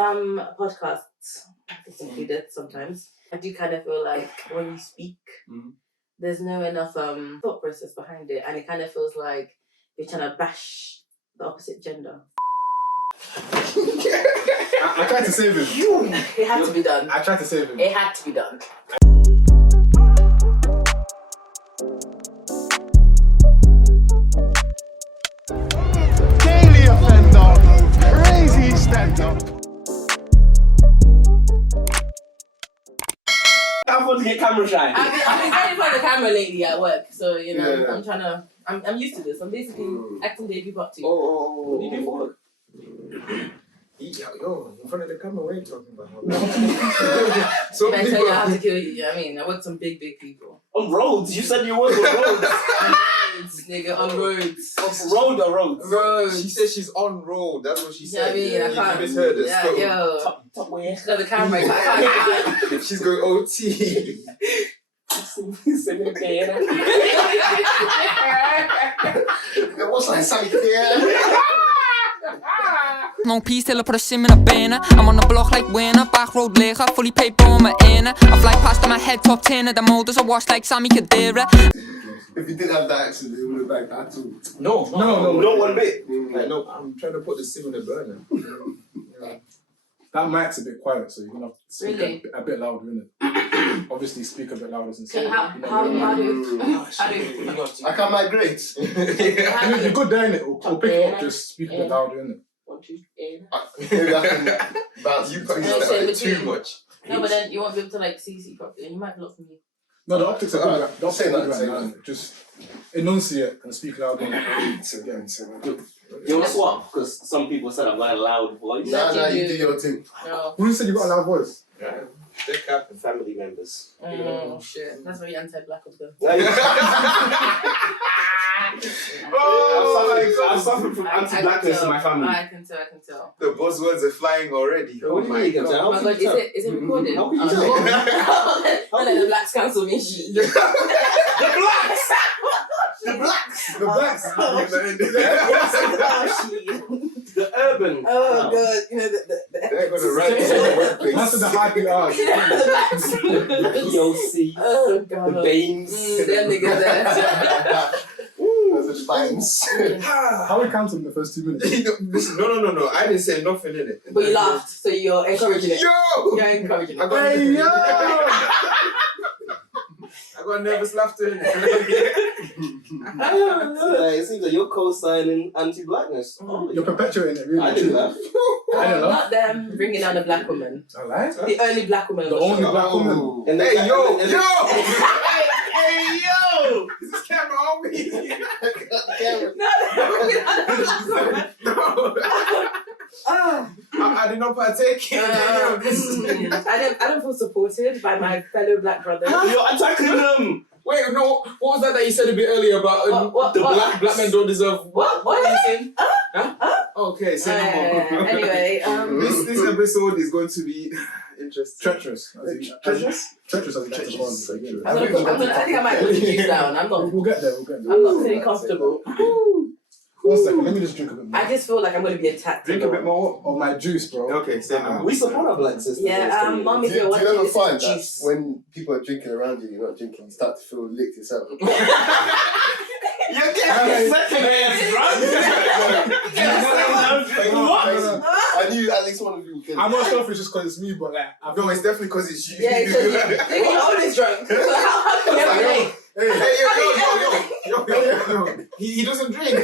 some podcasts, this included sometimes, I do kind of feel like when you speak, there's no enough thought process behind it, and it kind of feels like you're trying to bash the opposite gender. I tried to save him. It had to be done. I tried to save him. It had to be done. Daily offender, crazy stand-up. I want to get camera shy. I've been going for the camera lately at work, so you know I'm used to this. I'm basically acting Davey Buckley. What do you do for work? Yo, in front of the camera, what are you talking about? So I tell you how to kill you. I mean, I work with some big people. On roads? You said you work on roads. On roads, nigga, on roads. Off road or roads? Roads. She said she's on road. That's what she said. Yeah, I mean, I can't. You misheard her. Yeah, So yo. Top way. No, the camera. I can't. she's going OT. What's that something there? No peace till I put a sim in a banner. I'm on the block like winner, back road ligger, fully paper on my inner. I fly past on my head, top 10 of the motors, I wash like Sammy Kadira. If you didn't have that accident, it would have backed at all. No, one bit. Like, no, I'm trying to put the sim in the burner. That mic's a bit quiet, so you're gonna have to speak a bit louder, innit? Obviously, speak a bit louder than So how do I can't migrate. You're good there, innit? We'll pick it up, just speak a bit louder, innit? 1, 2, 8. Maybe I can bounce you Too much. No, but then you won't be able to like see properly, and you might block me. No, the optics are good. The optics are good say right now. Just enunciate and speak louder. You want to swap? Because some people said I've got a loud voice. Nah, you do your thing. No. Who said you got a loud voice? Yeah. They cap family members. Oh shit. That's very anti-black of them. I've suffered from anti-blackness in my family. I can tell. The buzzwords are flying already. What do you mean you can tell? Oh my god, is it recorded? How can you tell? Don't let the blacks cancel me. The blacks! The urban. Oh god, you know They're gonna write this in the workplace. That's the happy hours. The POC. Oh god. The Baines. Them niggas there. Those are times. How we cancelled in the first 2 minutes? No. I didn't say nothing in it. But you laughed, so you're encouraging it. Yo! You're encouraging it. Hey, yo! I got nervous laughter in it. It seems like you're co-signing anti-blackness. Oh, You're perpetuating it, really. I didn't laugh. I don't know. Not them bringing down a black woman. Alright. The only black woman. The only black woman. And Hey, yo! Hey, yo! Is this camera on me? No. I did not partake in I don't feel supported by my fellow black brothers. You're attacking them! Wait, no, what was that you said a bit earlier about What? black men don't deserve What are you saying? Okay, say no more. Anyway, This episode is going to be interesting. Treacherous. Treacherous? Treacherous as you call it. I think I might put the juice down. I'm We'll get there. not feeling comfortable. 1 second, let me just drink a bit more. I just feel like I'm going to be attacked. Drink a bit more. Of my juice, bro. Okay, say no more. We support our black sisters. Yeah, mom, Do if you you're watching ever this find that juice. when people are drinking around you, you're not drinking, you start to feel licked yourself? You're getting second ass drunk. I knew at least one of you would get it. I'm not sure if it's just because it's me, but like, I No, it's definitely because it's you. Yeah, because you're always drunk. So how can you drink? Yo. He doesn't drink. Yeah.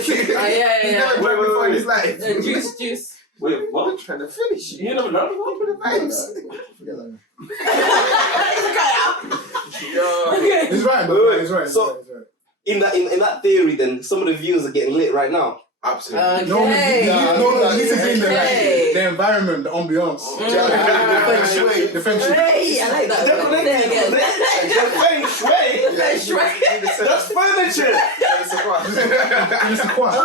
He's never drank before in his life. Juice. Wait, what? I'm trying to finish. You never done it? Open the vibes. Forget that. Okay. He's right, bro. Wait, He's right. so- In that theory, then some of the viewers are getting lit right now. Absolutely. No, you need to be in Okay. the environment, the ambiance. The feng shui. Hey, I like that. Feng shui. That's furniture. It's a quite.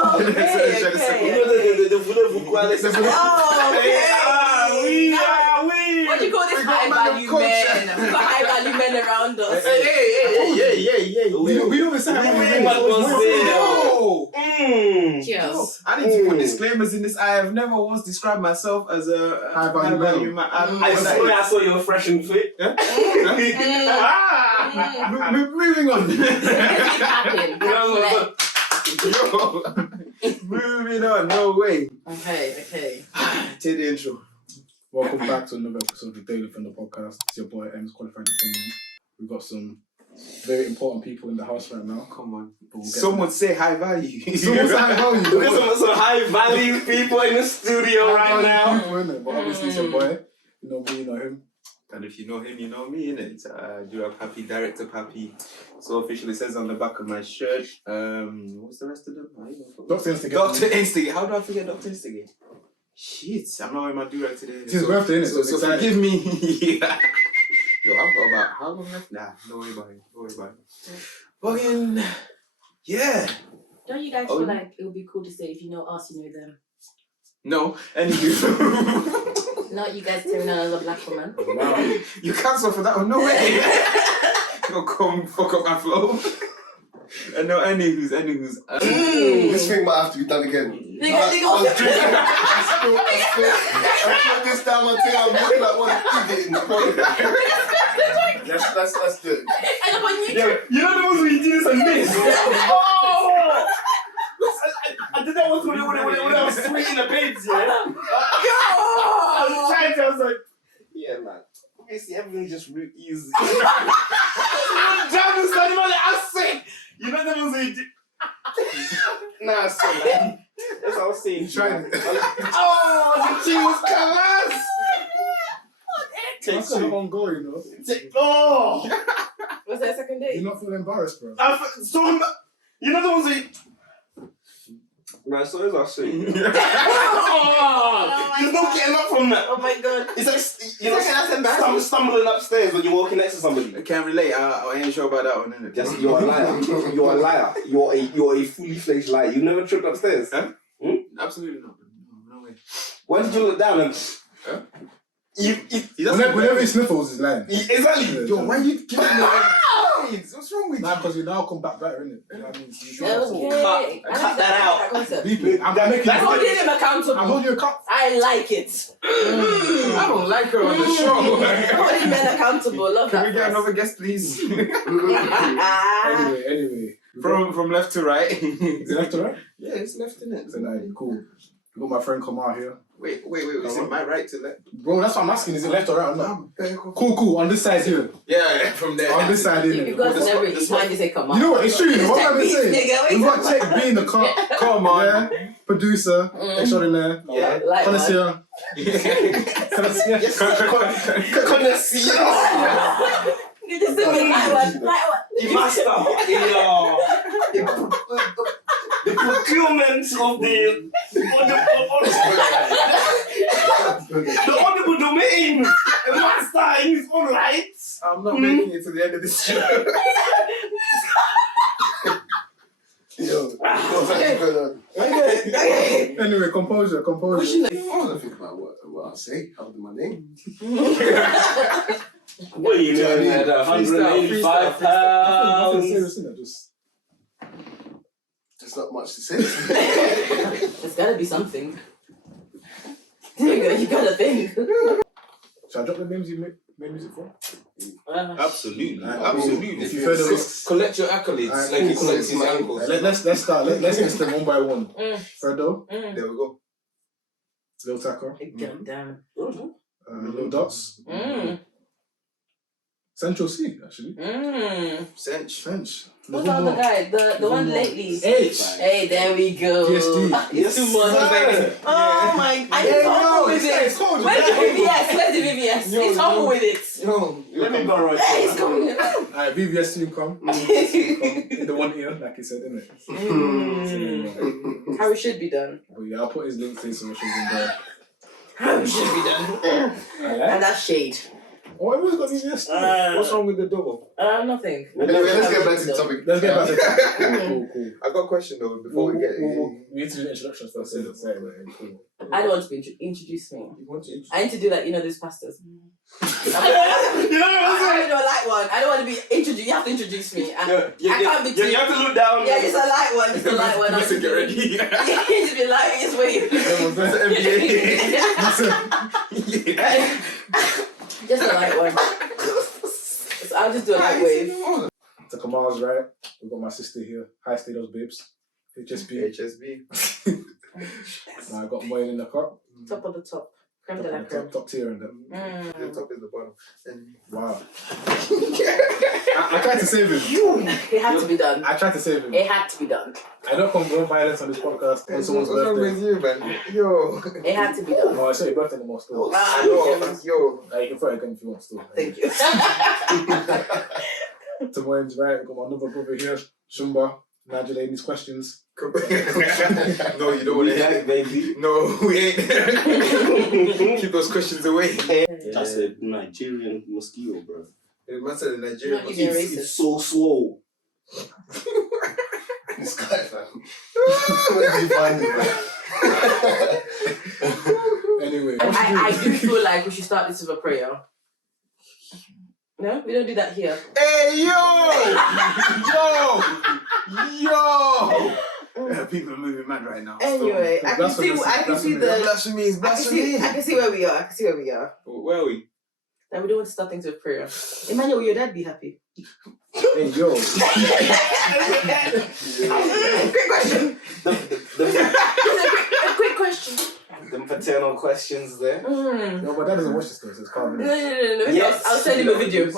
What do you call this? High value men. We've got high value men around us. Yeah. We don't even say Cheers. I I need to put disclaimers in this. I have never once described myself as a High value man. I don't know I what that swear is. I saw you were fresh and fit. Moving on. Moving on. No way. Okay. Take the intro. Welcome back to another episode of the Daily Thunder podcast. It's your boy M's Qualified Opinion. We've got some very important people in the house right now. Come on. We'll get Someone say high value. Someone say high value. Look at some high value people in the studio right now. People, innit? But obviously it's your boy. You know me, you know him. And if you know him, you know me, innit? Dura Papi, Director Papi. So officially says on the back of my shirt. What's the rest of them? Dr. Instigate. Dr. Instigate. How do I forget Dr. Instigate? Shit, I'm not wearing my durag today. It's his birthday, innit? So forgive me. Yeah. Yo, I've got about how long left? Nah, no way about it. Fucking, yeah. Don't you guys feel like it would be cool to say if you know us, you know them? No, anywho. Not you guys tearing out as a black woman. You cancel for that one? No way. Don't come fuck up my flow. And no, anywho's. This thing might have to be done again. I was drinking. I put this down my thing. I'm looking like one idiot in the corner. Let's do it. You know the ones where you do this and this? Oh! I did that once when I was sweet in the beds, yeah? I was trying to, I was like, yeah, man. Obviously, everything's just real easy. Down and standing on it, I sick. You know the ones where you do. Nah, so man. That's what I was saying. You tried it. Oh, the thing was colours. That's not on go, you know. Oh! Was there a second date? You're not feeling embarrassed, bro. You know the ones where you... Man, so is our shit. There's no getting up from that. Oh my god. It's like, you know, stumbling upstairs when you're walking next to somebody. I can't relate. I ain't sure about that one, innit? Just, you're a liar. You're a liar. You're a fully fledged liar. You never tripped upstairs. Huh? Absolutely not. No way. Why did you look down and... Huh? Whenever he sniffles, he's lying. Exactly. Yo, why you giving me what's wrong with you? Nah, because you now come back better, innit? You know what I mean? So Okay. Cut that out. Beep it. I'm making I'm holding him I'm accountable. holding you a cup. I like it. I don't like her on the show. Holding men accountable. Love Can that. we get another guest, please? Anyway. From left to right. Is it left to right? Yeah, it's left, innit? So, nah, cool. We got my friend Kamal here. Wait. Is it my right to left? Bro, that's what I'm asking. Is it left or right or not? Cool. Cool. On this side here. Yeah, from there. On this side here. You guys never really mind you say come on. You know what? It's true. What am I saying? Nigga, We've got Check B in the car. Come on. Yeah. Producer. Extraordinaire. Yeah. Like Connoisseur. Connoisseur. You just say me like what? The master. The procurement of the audible domain. The master in his own right. I'm not making it to the end of this show. Yo, what's actually going on? Anyway, composure. I was thinking about what I say. How do my name? What are you doing at £185? Nothing serious, innit? There's not much to say. There's gotta be something. You gotta think. Should I drop the names you made music for? Absolutely. If you've heard of it. Collect your accolades like he collects his ankles. Let's start. Let's list them one by one. Fredo. There we go. Lil Tacker. Damn. Lil Dots. Central C, actually. Cinch. What's the other guy? The one lately. H. Hey, there we go. PSD. It's too much. Sir. Oh my god. It's humble with it. Where's the VVS? Where's the VVS? It's humble with it. Let me borrow it. Hey, it's coming. Alright, VVS to come. In the one ear, like he said, innit? How it should be done. But yeah, I'll put his link to his socials in there. How it should be done. Alright. And that's shade. Oh, everyone's got New Year's. What's wrong with the double? Nothing. Anyway, let's get back to the topic. Let's get back to that. Cool. I got a question though before we get. We need to do the introductions first. Cool. I don't want to be introduce me. You want to I need to do that, those pastas. You know what I don't like one. I don't want to be introduced. You have to introduce me. I can't be too. You have to look down. Yeah, it's a light one. It's a light one. Listen, get ready. Yeah, just be like, just wait. That's NBA. Just a light one. So I'll just do a light wave. To Kamal's right, we've got my sister here. Hi, stay those babes. HSB. Now I got Moyen in the cup. Top of the top. Creme de la creme. Top tier in them. The top is the bottom. Wow. I tried to save him. It had to be done. I tried to save him. It had to be done. I don't condone violence on this podcast on someone's What's wrong birthday. with you, man? Yo. It had to be done. No, it's not your birthday anymore still. Yo. You can throw it again if you want still. Thank you. To Moyen's right, we've got my another brother here, Shumba. Nigel, any questions? No, you don't want to hear it, baby. No, we ain't. Keep those questions away. That's a Nigerian mosquito, bro. It must have the Nigerian. Not even racist. It's so swole. This guy, fam. Where did you find it, Anyway. I do feel like we should start this with a prayer. No, we don't do that here. Hey, yo! People are moving mad right now. Anyway, I can see Blasphemy is blasphemy. I can see where we are. Where are we? And we don't want to start things with prayer. Emmanuel, will your dad be happy? Hey, yo. Quick question. A quick question. Them paternal questions there. No, my dad doesn't watch this though, so it's calm. No. Yes. I'll send him a video.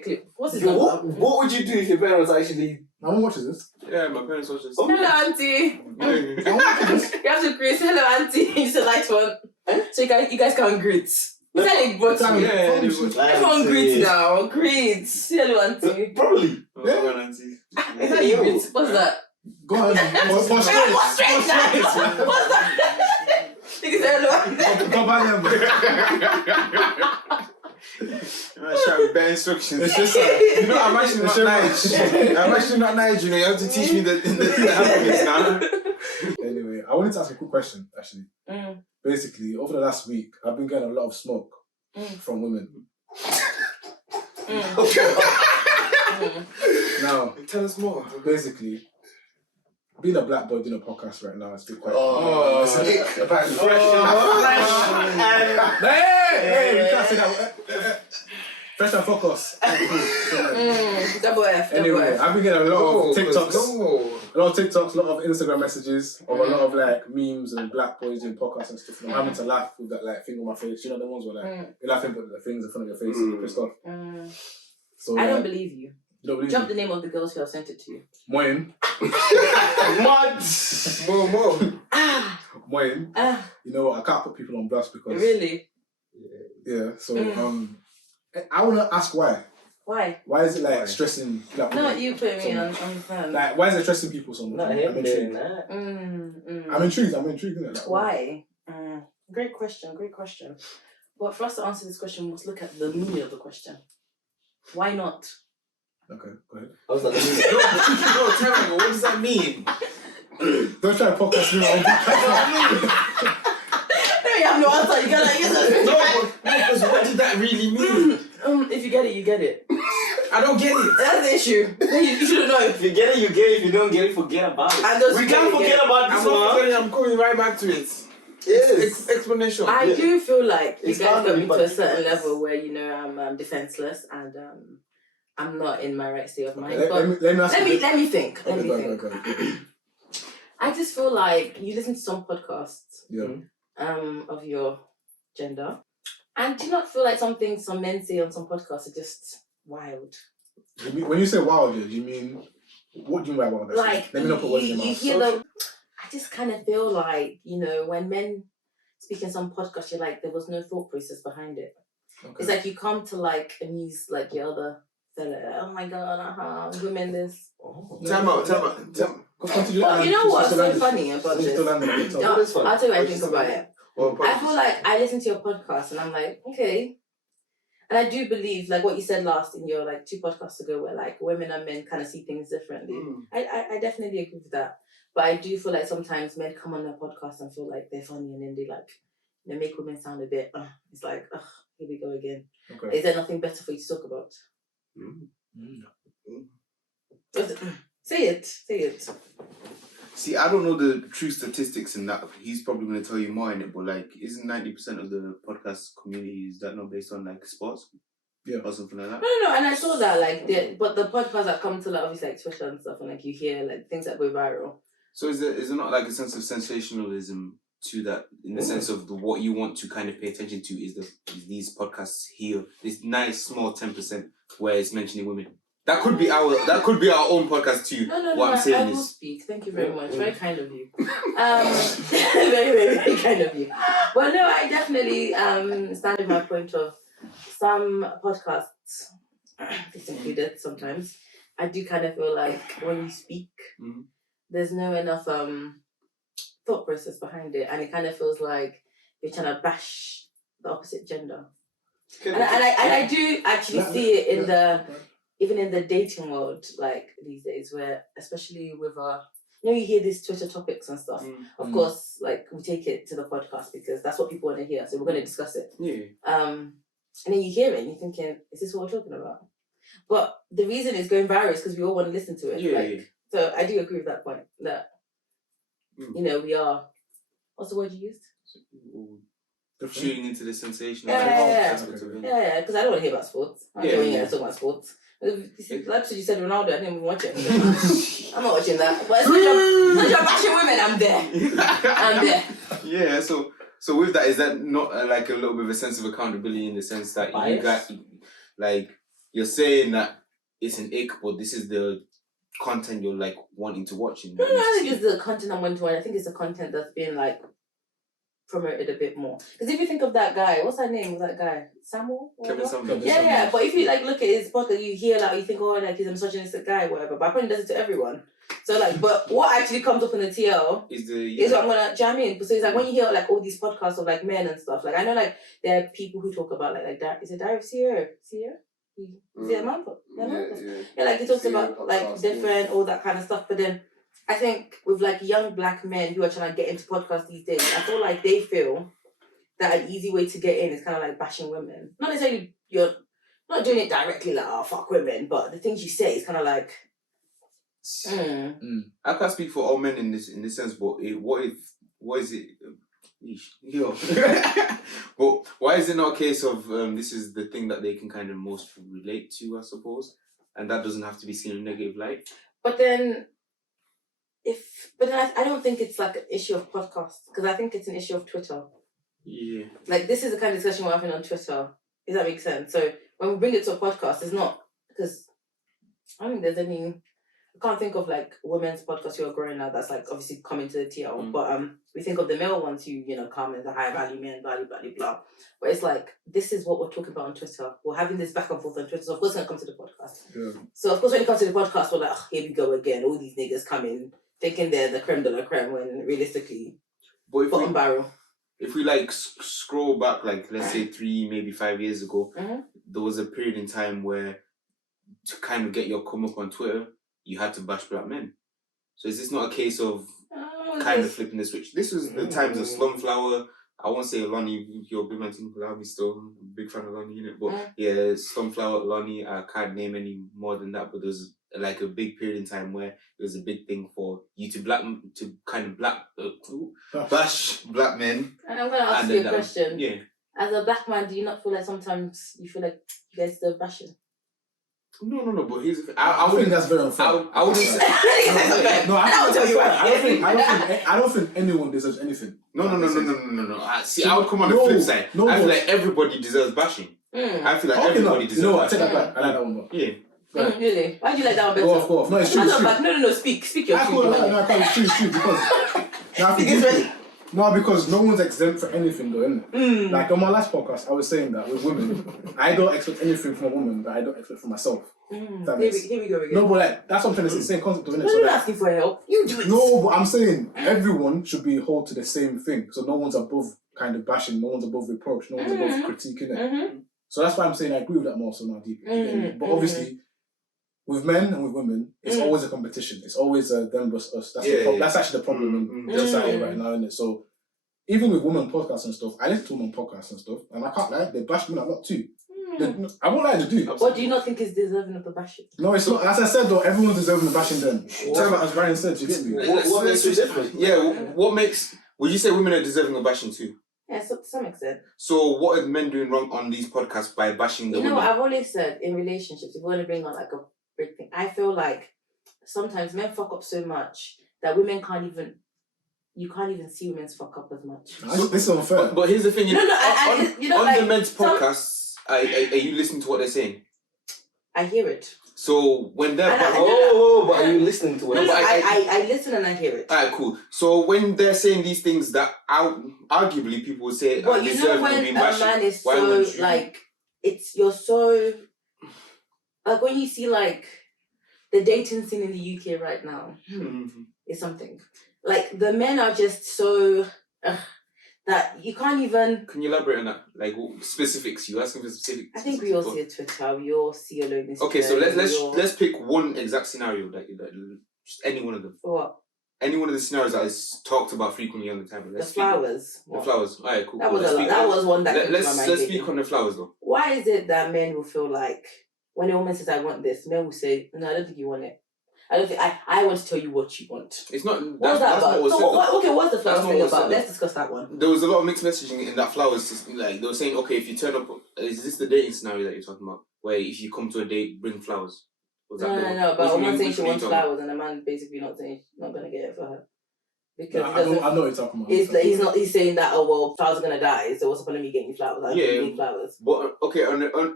Clip. What's his number? What would you do if your parents actually... No one watches this. Yeah, my parents watch this. Hello, auntie. You have to greet. Hello, auntie. It's a light one. So you guys can greet. Is that a bot? Everyone greets now. Greet. Hello, auntie. Probably. Yeah. Is that you greet? What's that? Go on. What's straight now? What's that? You can say hello. Go by them. I'm trying with better instructions. It's just you know, I'm actually not Nige. You know, you have to teach me the happiness now. Anyway, I wanted to ask a quick question, actually. Basically, over the last week, I've been getting a lot of smoke from women. Now, tell us more. Basically, being a black boy doing a podcast right now, it's been quite. Sick. Apparently, hey, we can't say that. Fresh and focus. Double F. Anyway, I've been getting a lot of TikToks, a lot of Instagram messages of a lot of like memes and black boys doing podcasts and stuff. And I'm having to laugh with that like thing on my face. You know the ones where like you're laughing but the things in front of your face and you're pissed off. So I don't believe you. You don't believe Drop me? the name of the girls who have sent it to you. Moyen. What? More. Moyen. You know what? I can't put people on blast because. Really? Yeah. So I want to ask why. Why? Why is it like stressing? Like, Not you putting me on the phone. Like, why is it stressing people so much? Not I'm him doing intrigued. that. I'm intrigued. Isn't it? Like, Why? Great question. But for us to answer this question, we must look at the meaning of the question. Why not? Okay, go ahead. I was like, No, tell me, what does that mean? Don't try to podcast me on No, you have no answer. You gotta use it. No, because what did that really mean? If you get it, you get it. I don't get it. That's the issue. You should know. if you get it, you get it. If you don't get it, forget about it. And those We who can't get it, forget about this one. I'm coming right back to it. Yes. Explanation. I do feel like you It's guys not got me to a really certain ridiculous. level where I'm defenseless and I'm not in my right state of mind. Let me ask you. Let me think. Go. I just feel like you listen to some podcasts Yeah. of your gender, and do you not feel like some things some men say on some podcasts are just wild? When you say wild, do you mean what do you mean by wild? Actually? Like Let me not put words in your you mouth. hear them. I just kind of feel like when men speak in some podcasts, you're like there was no thought process behind it. Okay. It's like you come to like amuse like your other fella. Oh my god, women this. Time out. But you know what's so funny about this? No, I'll tell you what I think about it. Well, I feel like I listen to your podcast and I'm like, okay. And I do believe, like what you said last in your like 2 podcasts ago, where like women and men kind of see things differently. I definitely agree with that. But I do feel like sometimes men come on their podcast and feel like they're funny, and then they make women sound a bit. It's like, here we go again. Okay. Is there nothing better for you to talk about? Say it. See, I don't know the true statistics in that. He's probably going to tell you more in it, but like, isn't 90% of the podcast community, is that not based on like sports? Yeah. Or something like that? No, and I saw that but the podcasts that come to like obviously like Twitter and stuff, and like you hear like things that go viral. So is there not like a sense of sensationalism to that, in the sense of what you want to kind of pay attention to is these podcasts here, this nice small 10% where it's mentioning women? That could be our own podcast too. No, I will speak. Thank you very much. Very kind of you. Very, very, very kind of you. Well, no, I definitely stand in my point of some podcasts, this included sometimes, I do kind of feel like when you speak, there's no enough thought process behind it, and it kind of feels like you're trying to bash the opposite gender. And I do actually see it even in the dating world, like these days, where especially with you hear these Twitter topics and stuff. Of course, like we take it to the podcast because that's what people want to hear, so we're going to discuss it. And then you hear it and you're thinking, is this what we're talking about? But the reason it's going viral is because we all want to listen to it. So I do agree with that point that we are. What's the word you used? Shooting into the sensational. Yeah, because I don't want to hear about sports. I don't want to talk about sports. Like you said, Ronaldo, I didn't even watch it. I'm not watching that. But as long as you're bashing women, I'm there. Yeah, so with that, is that not like a little bit of a sense of accountability in the sense that you got, like, you're saying that it's an ick, but this is the content you're like wanting to watch? No, I think it's the content I'm wanting to watch. I think it's the content that's been like promoted a bit more. Because if you think of that guy, what's her name? Was that guy Samuel? Kevin Samuel. Yeah. But if you like look at his podcast, you hear like you think, like he's a misogynistic guy, whatever. But apparently does it to everyone. So like, but what actually comes up in the TL is what I'm gonna jam in. So it's like when you hear like all these podcasts of like men and stuff. Like I know like there are people who talk about like that. Is it Diary of Sierra? Is it a man? Yeah, like they talk about like different all that kind of stuff. But then I think with like young black men who are trying to get into podcasts these days, I feel like they feel that an easy way to get in is kind of like bashing women. Not necessarily you're not doing it directly like, oh, fuck women, but the things you say is kind of like... I can't speak for all men in this sense, but what is it? But why is it not a case of this is the thing that they can kind of most relate to, I suppose, and that doesn't have to be seen in a negative light? But then I don't think it's like an issue of podcasts, because I think it's an issue of Twitter. Yeah. Like this is the kind of discussion we're having on Twitter. Does that make sense? So when we bring it to a podcast, it's not because I don't think there's any. I can't think of like women's podcasts who are growing now that's like obviously coming to the TL, but we think of the male ones who come as a high value men, blah blah blah blah. But it's like this is what we're talking about on Twitter. We're having this back and forth on Twitter. So of course it's gonna come to the podcast. Yeah. So of course when it comes to the podcast, we're like, here we go again. All these niggas coming thinking they're the creme de la creme when realistically, bottom barrel. If we like scroll back, like let's say 3, maybe 5 years ago, there was a period in time where to kind of get your come up on Twitter, you had to bash black men. So is this not a case of kind of flipping the switch? This was the times of Slumflower. I won't say Lonnie, you're a big man to I'll be still a big fan of Lonnie, innit? But yeah, Slumflower, Lonnie, I can't name any more than that, but there's like a big period in time where it was a big thing for you to bash black men. And I'm going to ask you a question. Yeah. As a black man, do you not feel like sometimes you feel like you guys still bashing? No, but here's the thing. I think that's very unfair. I wouldn't say. No, I don't think anyone deserves anything. No. See, I would come on the flip side. I feel like everybody deserves bashing. I feel like everybody deserves bashing. I take that back. I like that one more. Yeah. Really? Why do you like that one better? Go off. No, it's true. No, speak your truth. No, it's true because... No, because no one's exempt for anything though, isn't it? Like on my last podcast, I was saying that with women, I don't expect anything from a woman that I don't expect from myself. Here we go again. No, but like, that's what I'm saying, it's the same concept, isn't it? You're not asking for help. You do it. No, but I'm saying everyone should be held to the same thing. So no one's above kind of bashing, no one's above reproach, no one's above critiquing it. So that's why I'm saying I agree with that more so now deeply. But obviously, with men and with women, it's always a competition. It's always a them versus us. That's actually the problem in society right now, isn't it? So even with women podcasts and stuff, I listen to women podcasts and stuff, and I can't lie, they bash men a lot too. I won't lie, they do. What do you not think is deserving of the bashing? No, it's not. As I said though, everyone's deserving of bashing them. As Ryan said, do you get me? What makes you different? Yeah, what makes... Would you say women are deserving of bashing too? Yeah, so to some extent. So what are men doing wrong on these podcasts by bashing the women? I've always said in relationships, if you want to bring on like a big thing, I feel like sometimes men fuck up so much that women can't even see women's fuck up as much. This is unfair. But here's the thing, on like, the men's podcasts, are you listening to what they're saying? I hear it. So when they're... but are you listening to it? I listen and I hear it. Alright, cool. So when they're saying these things that arguably people would say but you know when a man is so like you're so like when you see like the dating scene in the UK right now is something. Like the men are just so that you can't even... Can you elaborate on that? Like specifics? You asking for specifics? I think we all see a Twitter. We all see a load. Okay, so let's pick one exact scenario that just any one of them. For what? Any one of the scenarios that is talked about frequently on the table. The flowers. The flowers. Alright, cool. That was one that came to my mind. Let's speak on the flowers though. Why is it that men will feel like when a woman says I want this, men will say, no, I don't think you want it. I don't think I want to tell you what you want. It's not. What's that about? What's the flowers thing about? Let's discuss that one. There was a lot of mixed messaging in that flowers. Like they were saying, okay, if you turn up, is this the dating scenario that you're talking about? Where if you come to a date, bring flowers. No. But a woman saying she wants flowers, and a man basically not saying she's not gonna get it for her. Because I know what you're talking about. He's saying that flowers are gonna die, so what's the point of me getting you flowers? I don't need flowers. But okay,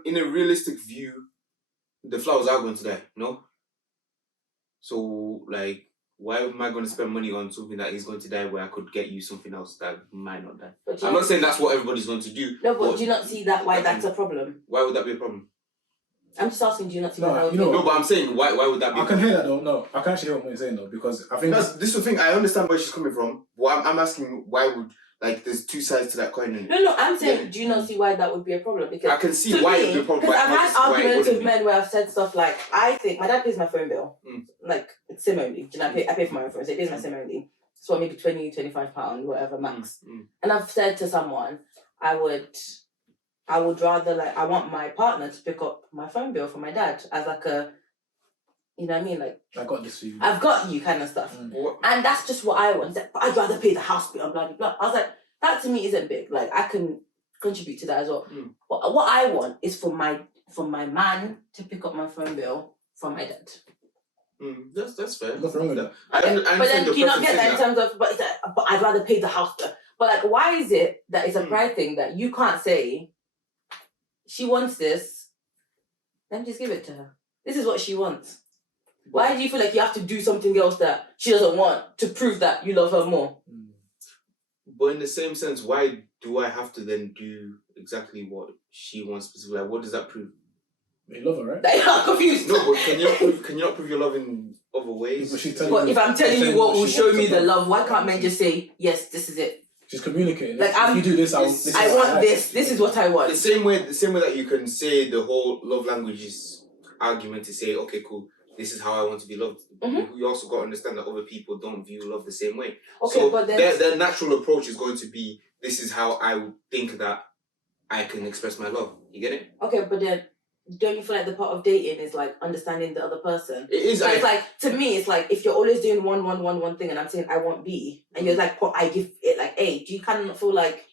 in a realistic view, the flowers are going to die, no? So, like, why am I going to spend money on something that is going to die where I could get you something else that might not die? I'm not saying that's what everybody's going to do. No, but do you not see why that's a problem? Why would that be a problem? I'm just asking, do you not see No, but I'm saying, why would that be I can hear that though. No, I can actually hear what you're saying though, because I think... This is the thing, I understand where she's coming from. But I'm asking, why would... Like, there's two sides to that coin. No, I'm saying, do you not see why that would be a problem? Because I can see why it would be a problem. Because I've had arguments with men where I've said stuff like, I think, my dad pays my phone bill. Like, it's SIM only. Do you know, I pay for my own phone, so he pays my SIM only. So maybe £20-25, whatever, max. And I've said to someone, I would rather, like, I want my partner to pick up my phone bill for my dad as like a, you know what I mean? Like, I got this for you. I've got you kind of stuff. And that's just what I want. But I'd rather pay the house bill and blah, blah, blah. I was like, that to me isn't big. Like, I can contribute to that as well. But what I want is for my man to pick up my phone bill from my dad. That's fair. Nothing wrong with that. But then do you not get that in terms of, but I'd rather pay the house bill. But like, why is it that it's a pride thing that you can't say, she wants this, let me just give it to her. This is what she wants. Why do you feel like you have to do something else that she doesn't want to prove that you love her more? But in the same sense, why do I have to then do exactly what she wants specifically? Like, what does that prove? You love her, right? I'm confused. No, but can you not prove your love in other ways? But if I'm telling you what will show me the love, why can't men just say, yes, this is it? She's communicating. Like, if you do this, I want this. This is what I want. The same way that you can say the whole love languages argument to say, okay, cool, this is how I want to be loved. You also got to understand that other people don't view love the same way. Okay, so but then their natural approach is going to be, this is how I would think that I can express my love. You get it? Okay, but then don't you feel like the part of dating is like understanding the other person? It is. So it's like, to me, it's like if you're always doing one thing and I'm saying I want B and you're like, I give it like A, do you kind of not feel like,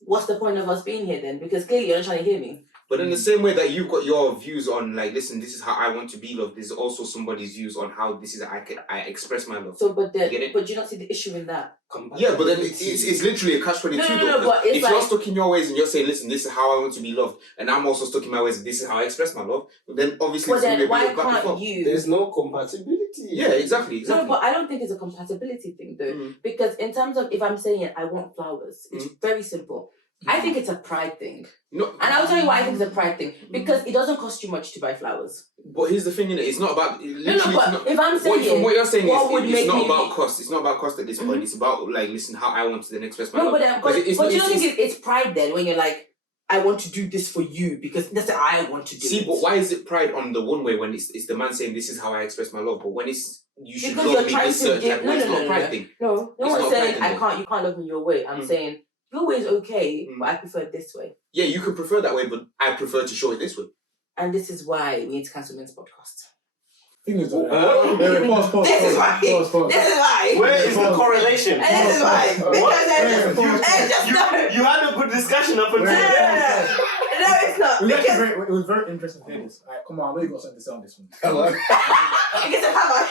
what's the point of us being here then? Because clearly you're not trying to hear me. But in the same way that you've got your views on, like, listen, this is how I want to be loved, there's also somebody's views on how this is I express my love. So, but do you not see the issue in that? Yeah, but then it's literally a catch-22 though. No, but if you're stuck in your ways and you're saying, listen, this is how I want to be loved, and I'm also stuck in my ways, this is how I express my love, then obviously but then why can't you... There's no compatibility. Yeah, exactly. No, but I don't think it's a compatibility thing though. Because in terms of, if I'm saying I want flowers, it's very simple. I think it's a pride thing. No, and I'll tell you why I think it's a pride thing. Because it doesn't cost you much to buy flowers. But here's the thing, it's not about... if I'm saying... From what you're saying, it's not about cost. It's not about cost at this point. It's about, like, listen, how I want to then express my love. But you don't think it's pride then when you're like, I want to do this for you because that's what I want to do. See, but why is it pride on the one way when it's the man saying this is how I express my love, but when it's you should because love me this certain type of way, it's not a pride thing. No It's one's not saying pride you can't love me your way. I'm saying your way is okay, but I prefer it this way. Yeah, you can prefer that way, but I prefer to show it this way. And this is why we need to cancel men's podcast. Thing is, pause. This is why. Where is the correlation? And this is why. Because You had a good discussion up until then. No, it's not. It was very interesting to hear this. Alright, come on, I know you got something to say on this one. I get a hammer. I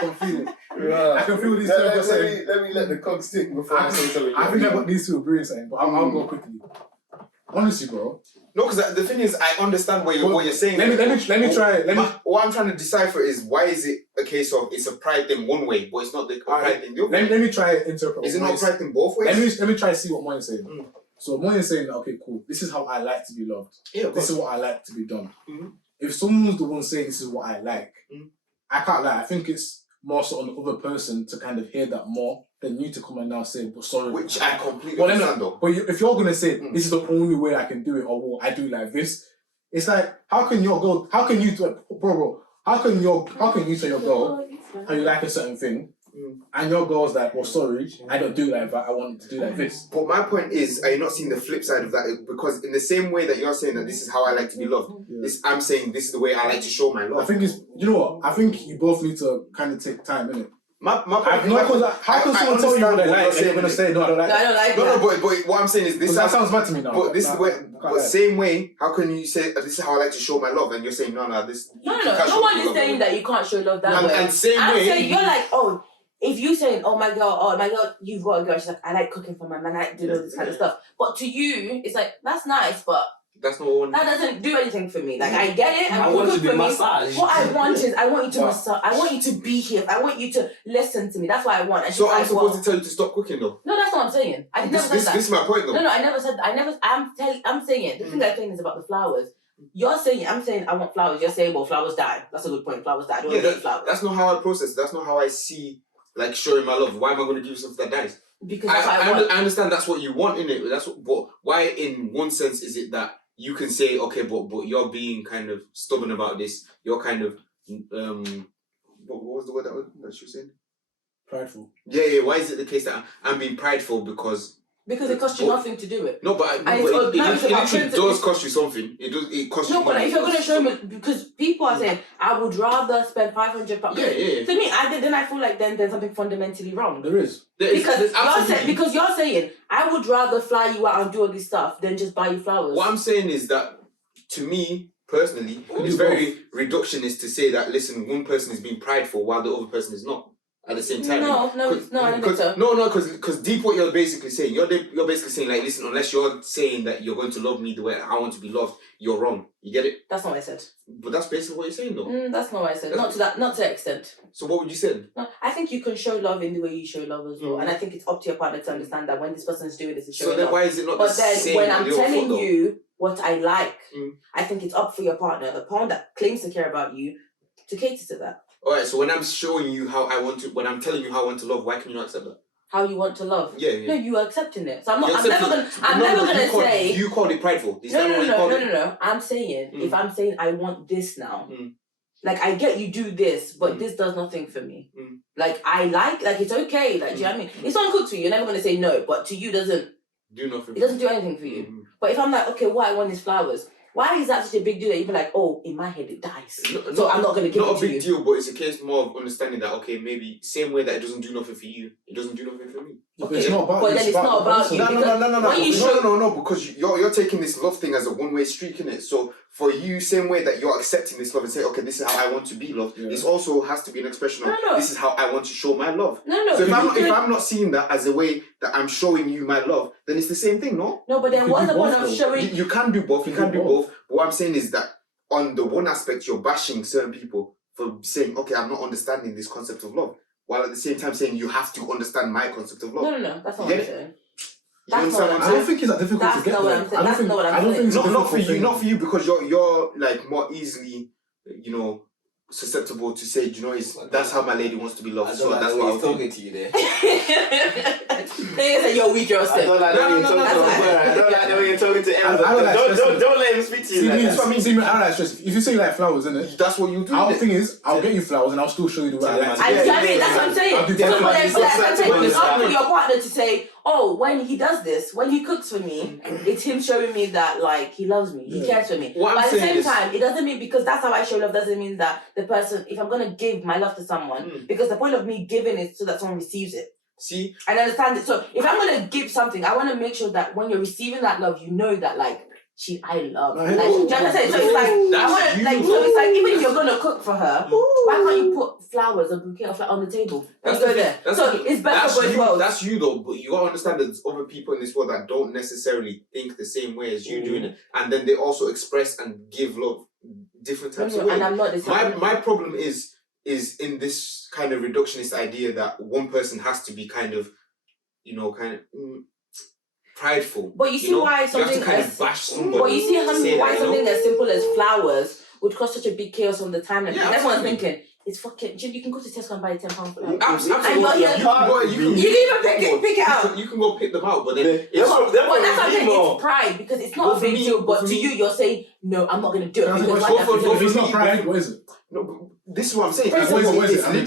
can feel it. I can feel these two are saying. Let me let the cock stick before I say something. I think I got these two agreeing something, but I'll go quickly. Honestly, bro. No, because the thing is, I understand what you're saying. Let me try. What I'm trying to decipher is why is it a case of it's a pride thing one way, but it's not the pride thing the other way. Let me try and interpret. Is it not pride thing both ways? Let me try to see what Moyne's saying. So Moyne's saying, okay, cool. This is how I like to be loved. Yeah, this is what I like to be done. Mm-hmm. If someone's the one saying this is what I like, I can't lie. I think it's more so on the other person to kind of hear that more than you to come and now say, but sorry. Which I completely understand though. But if you're going to say, this is the only way I can do it, or what I do like this, it's like, how can you tell your girl how you like a certain thing, and your girl's like, well, sorry, I don't do like that, I want you to do like this. But my point is, are you not seeing the flip side of that? Because in the same way that you're saying that this is how I like to be loved, I'm saying this is the way I like to show my love. I think it's, you know what, I think you both need to kind of take time, innit? My point how can someone tell you what they like and you're going to say, no, I don't like that? No, but what I'm saying is this. That sounds bad to me now. But this is the way, but same way, how can you say, this is how I like to show my love, and you're saying, this... No one is saying that you can't show love that way. And same I'm way... saying, you're like, if you saying, oh my girl, you've got a girl, she's like, I like cooking for my man, I do all this kind of stuff. But to you, it's like, that's nice, but that's not one. That doesn't do anything for me. Like, I get it. I want to be massaged. What I want is, I want you to massage. I want you to be here. I want you to listen to me. That's what I want. And so I'm supposed to tell you to stop cooking, though? No, that's not what I'm saying. I never said that. This is my point, though. No, I never said that. I'm saying it. The thing I'm saying is about the flowers. You're saying, I'm saying I want flowers. You're saying, well, flowers die. That's a good point. Flowers die. I don't want to eat flowers. That's not how I process. That's not how I see, like, showing my love. Why am I going to give you something that dies? Because that's what I want. I understand that's what you want, innit? But why, in one sense, is it that you can say, okay, but you're being kind of stubborn about this. You're kind of, what was the word that she was saying? Prideful. Yeah. Why is it the case that I'm being prideful because it costs you nothing to do it. No, but it actually does cost you something. It costs you money. No, but if you're going to show me, because people are saying, I would rather spend £500. Yeah. To me, then I feel like then there's something fundamentally wrong. There is. Because you're saying, I would rather fly you out and do all this stuff than just buy you flowers. What I'm saying is that, to me, personally, it's very reductionist to say that, listen, one person is being prideful while the other person is not. At the same time, I don't think so. No, because deep what you're basically saying, you're basically saying, like, listen, unless you're saying that you're going to love me the way I want to be loved, you're wrong. You get it? That's not what I said. But that's basically what you're saying, though. That's not what I said. Not to that extent. So what would you say? No, I think you can show love in the way you show love as well, and I think it's up to your partner to understand that when this person is doing this, it's showing love. So then why is it not but the same? But then when I'm telling you what I like, I think it's up for your partner, the partner that claims to care about you, to cater to that. Alright, so when I'm showing you how I want to, when I'm telling you how I want to love, why can you not accept that? How you want to love? Yeah. No, you are accepting it. So I'm never gonna say. You called it prideful. No. I'm saying, if I'm saying I want this now, like I get you do this, but this does nothing for me. Like I like it's okay. Like do you know what I mean? It's not good to you. You're never gonna say no, but to you doesn't do nothing. It doesn't do anything for you. But if I'm like, okay, what I want is flowers. Why is that such a big deal that you'd be like, oh, in my head it dies, so I'm not going to give it to you? Not a big deal, but it's a case more of understanding that, okay, maybe same way that it doesn't do nothing for you, it doesn't do nothing for me. Okay, it's not about but then it's not about you. No, because you're taking this love thing as a one-way streak, innit? So for you, same way that you're accepting this love and saying, okay, this is how I want to be loved, this also has to be an expression of, this is how I want to show my love. So if I'm not seeing that as a way that I'm showing you my love, then it's the same thing, no? No, but then what's the point of showing... You can do both, But what I'm saying is that on the one aspect, you're bashing certain people for saying, okay, I'm not understanding this concept of love, while at the same time saying you have to understand my concept of love. No, that's not what I'm saying. I don't think it's that difficult to get there. Not what I'm saying. Not for you, because you're like more easily, susceptible to say, you know, that's how my lady wants to be loved. So that's what I was talking to you there. They say you're weak yourself. I don't like the way you're talking to her. I don't like the way you're talking to everyone. Don't let him speak to you. That's what I mean. See, I like stress. If you say you like flowers, innit? That's what you do. Our thing is, I'll get you flowers and I'll still show you the way I like. That's what I'm saying. I'll do So, but that. it's up to your partner to say, oh, when he does this, when he cooks for me, it's him showing me that like he loves me, he cares for me. But at the same time, it doesn't mean because that's how I show love doesn't mean that the person, if I'm gonna give my love to someone, because the point of me giving is so that someone receives it. See, and understand it. So if I'm gonna give something, I want to make sure that when you're receiving that love, you know that like I love. Like, do you understand? So it's like I want to like. So it's like even if you're gonna cook for her, why can't you put flowers, a bouquet of flowers on the table? That's go there. So it's better for both worlds. That's you though, but you gotta understand that there's other people in this world that don't necessarily think the same way as you doing it, and then they also express and give love different types of ways. And I'm not the same. My problem is in this kind of reductionist idea that one person has to be kind of, prideful. But you see why something you have to kind of bash somebody. But you see why something as simple as flowers would cause such a big chaos on the timeline. Yeah, everyone's thinking, it's fucking. You can go to Tesco and buy £10 flowers. Absolutely. You can even pick it out. You can go pick them out, but then that's something. It's pride because it's not a big deal. But to you, you're saying, no, I'm not going to do it. If it's not pride, what is it? No, this is what I'm saying. It's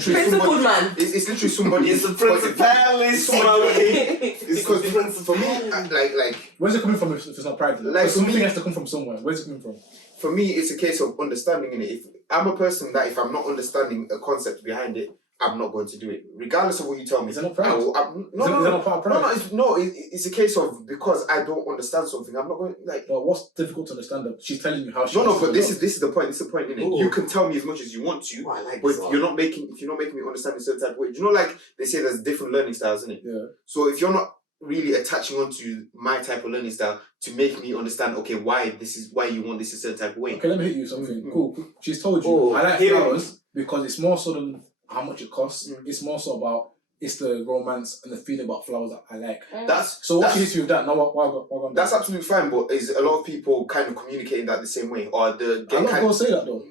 principled man. It's literally somebody. It's the principality. Because for me, like, where's it coming from? If it's not pride, like something has to come from somewhere. Where's it coming from? For me, it's a case of understanding in it. If I'm a person that if I'm not understanding a concept behind it, I'm not going to do it, regardless of what you tell me. Is it not pride? It's a case of because I don't understand something, I'm not going like. But what's difficult to understand? That she's telling you how she. But this is the point. This is the point, innit? You can tell me as much as you want to, but if you're not making me understand a certain type of way, you know, like they say, there's different learning styles, innit? Yeah. So if you're not really attaching onto my type of learning style to make me understand, okay, why you want this a certain type of way. Okay, let me hit you with something. Cool. She's told you I like flowers because it's more so than how much it costs. It's more so about it's the romance and the feeling about flowers that I like. What she hits you with that? No, that's absolutely fine, but is a lot of people kind of communicating that the same way, or the? I'm not gonna say that though.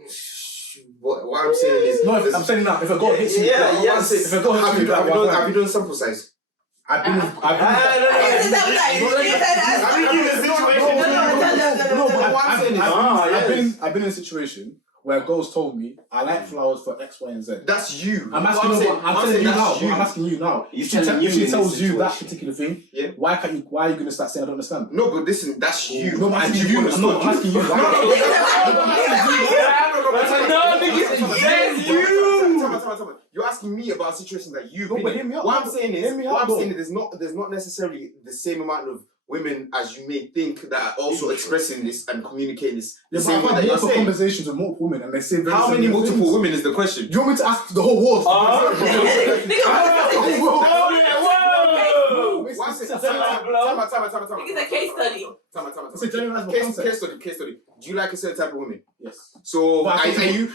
What I'm saying is, I'm saying that if a girl hits you, if a girl hits you, have you done sample size? I've been in a situation where girls told me I like flowers for X, Y, and Z. That's you. I'm asking you now. If she tells you that particular thing, why are you going to start saying I don't understand? No, but listen, that's you. No, I'm asking you. I'm not asking you. That's you. You're asking me about situations that you've been in. What I'm saying is there's not necessarily the same amount of women as you may think that are also expressing this and communicating this. Yeah, but I've had multiple conversations with multiple women and they say very how many multiple women is the question? Do you want me to ask the whole world? It's a case study. It's a generalized case study. Do you like a certain type of women? Yes. So are you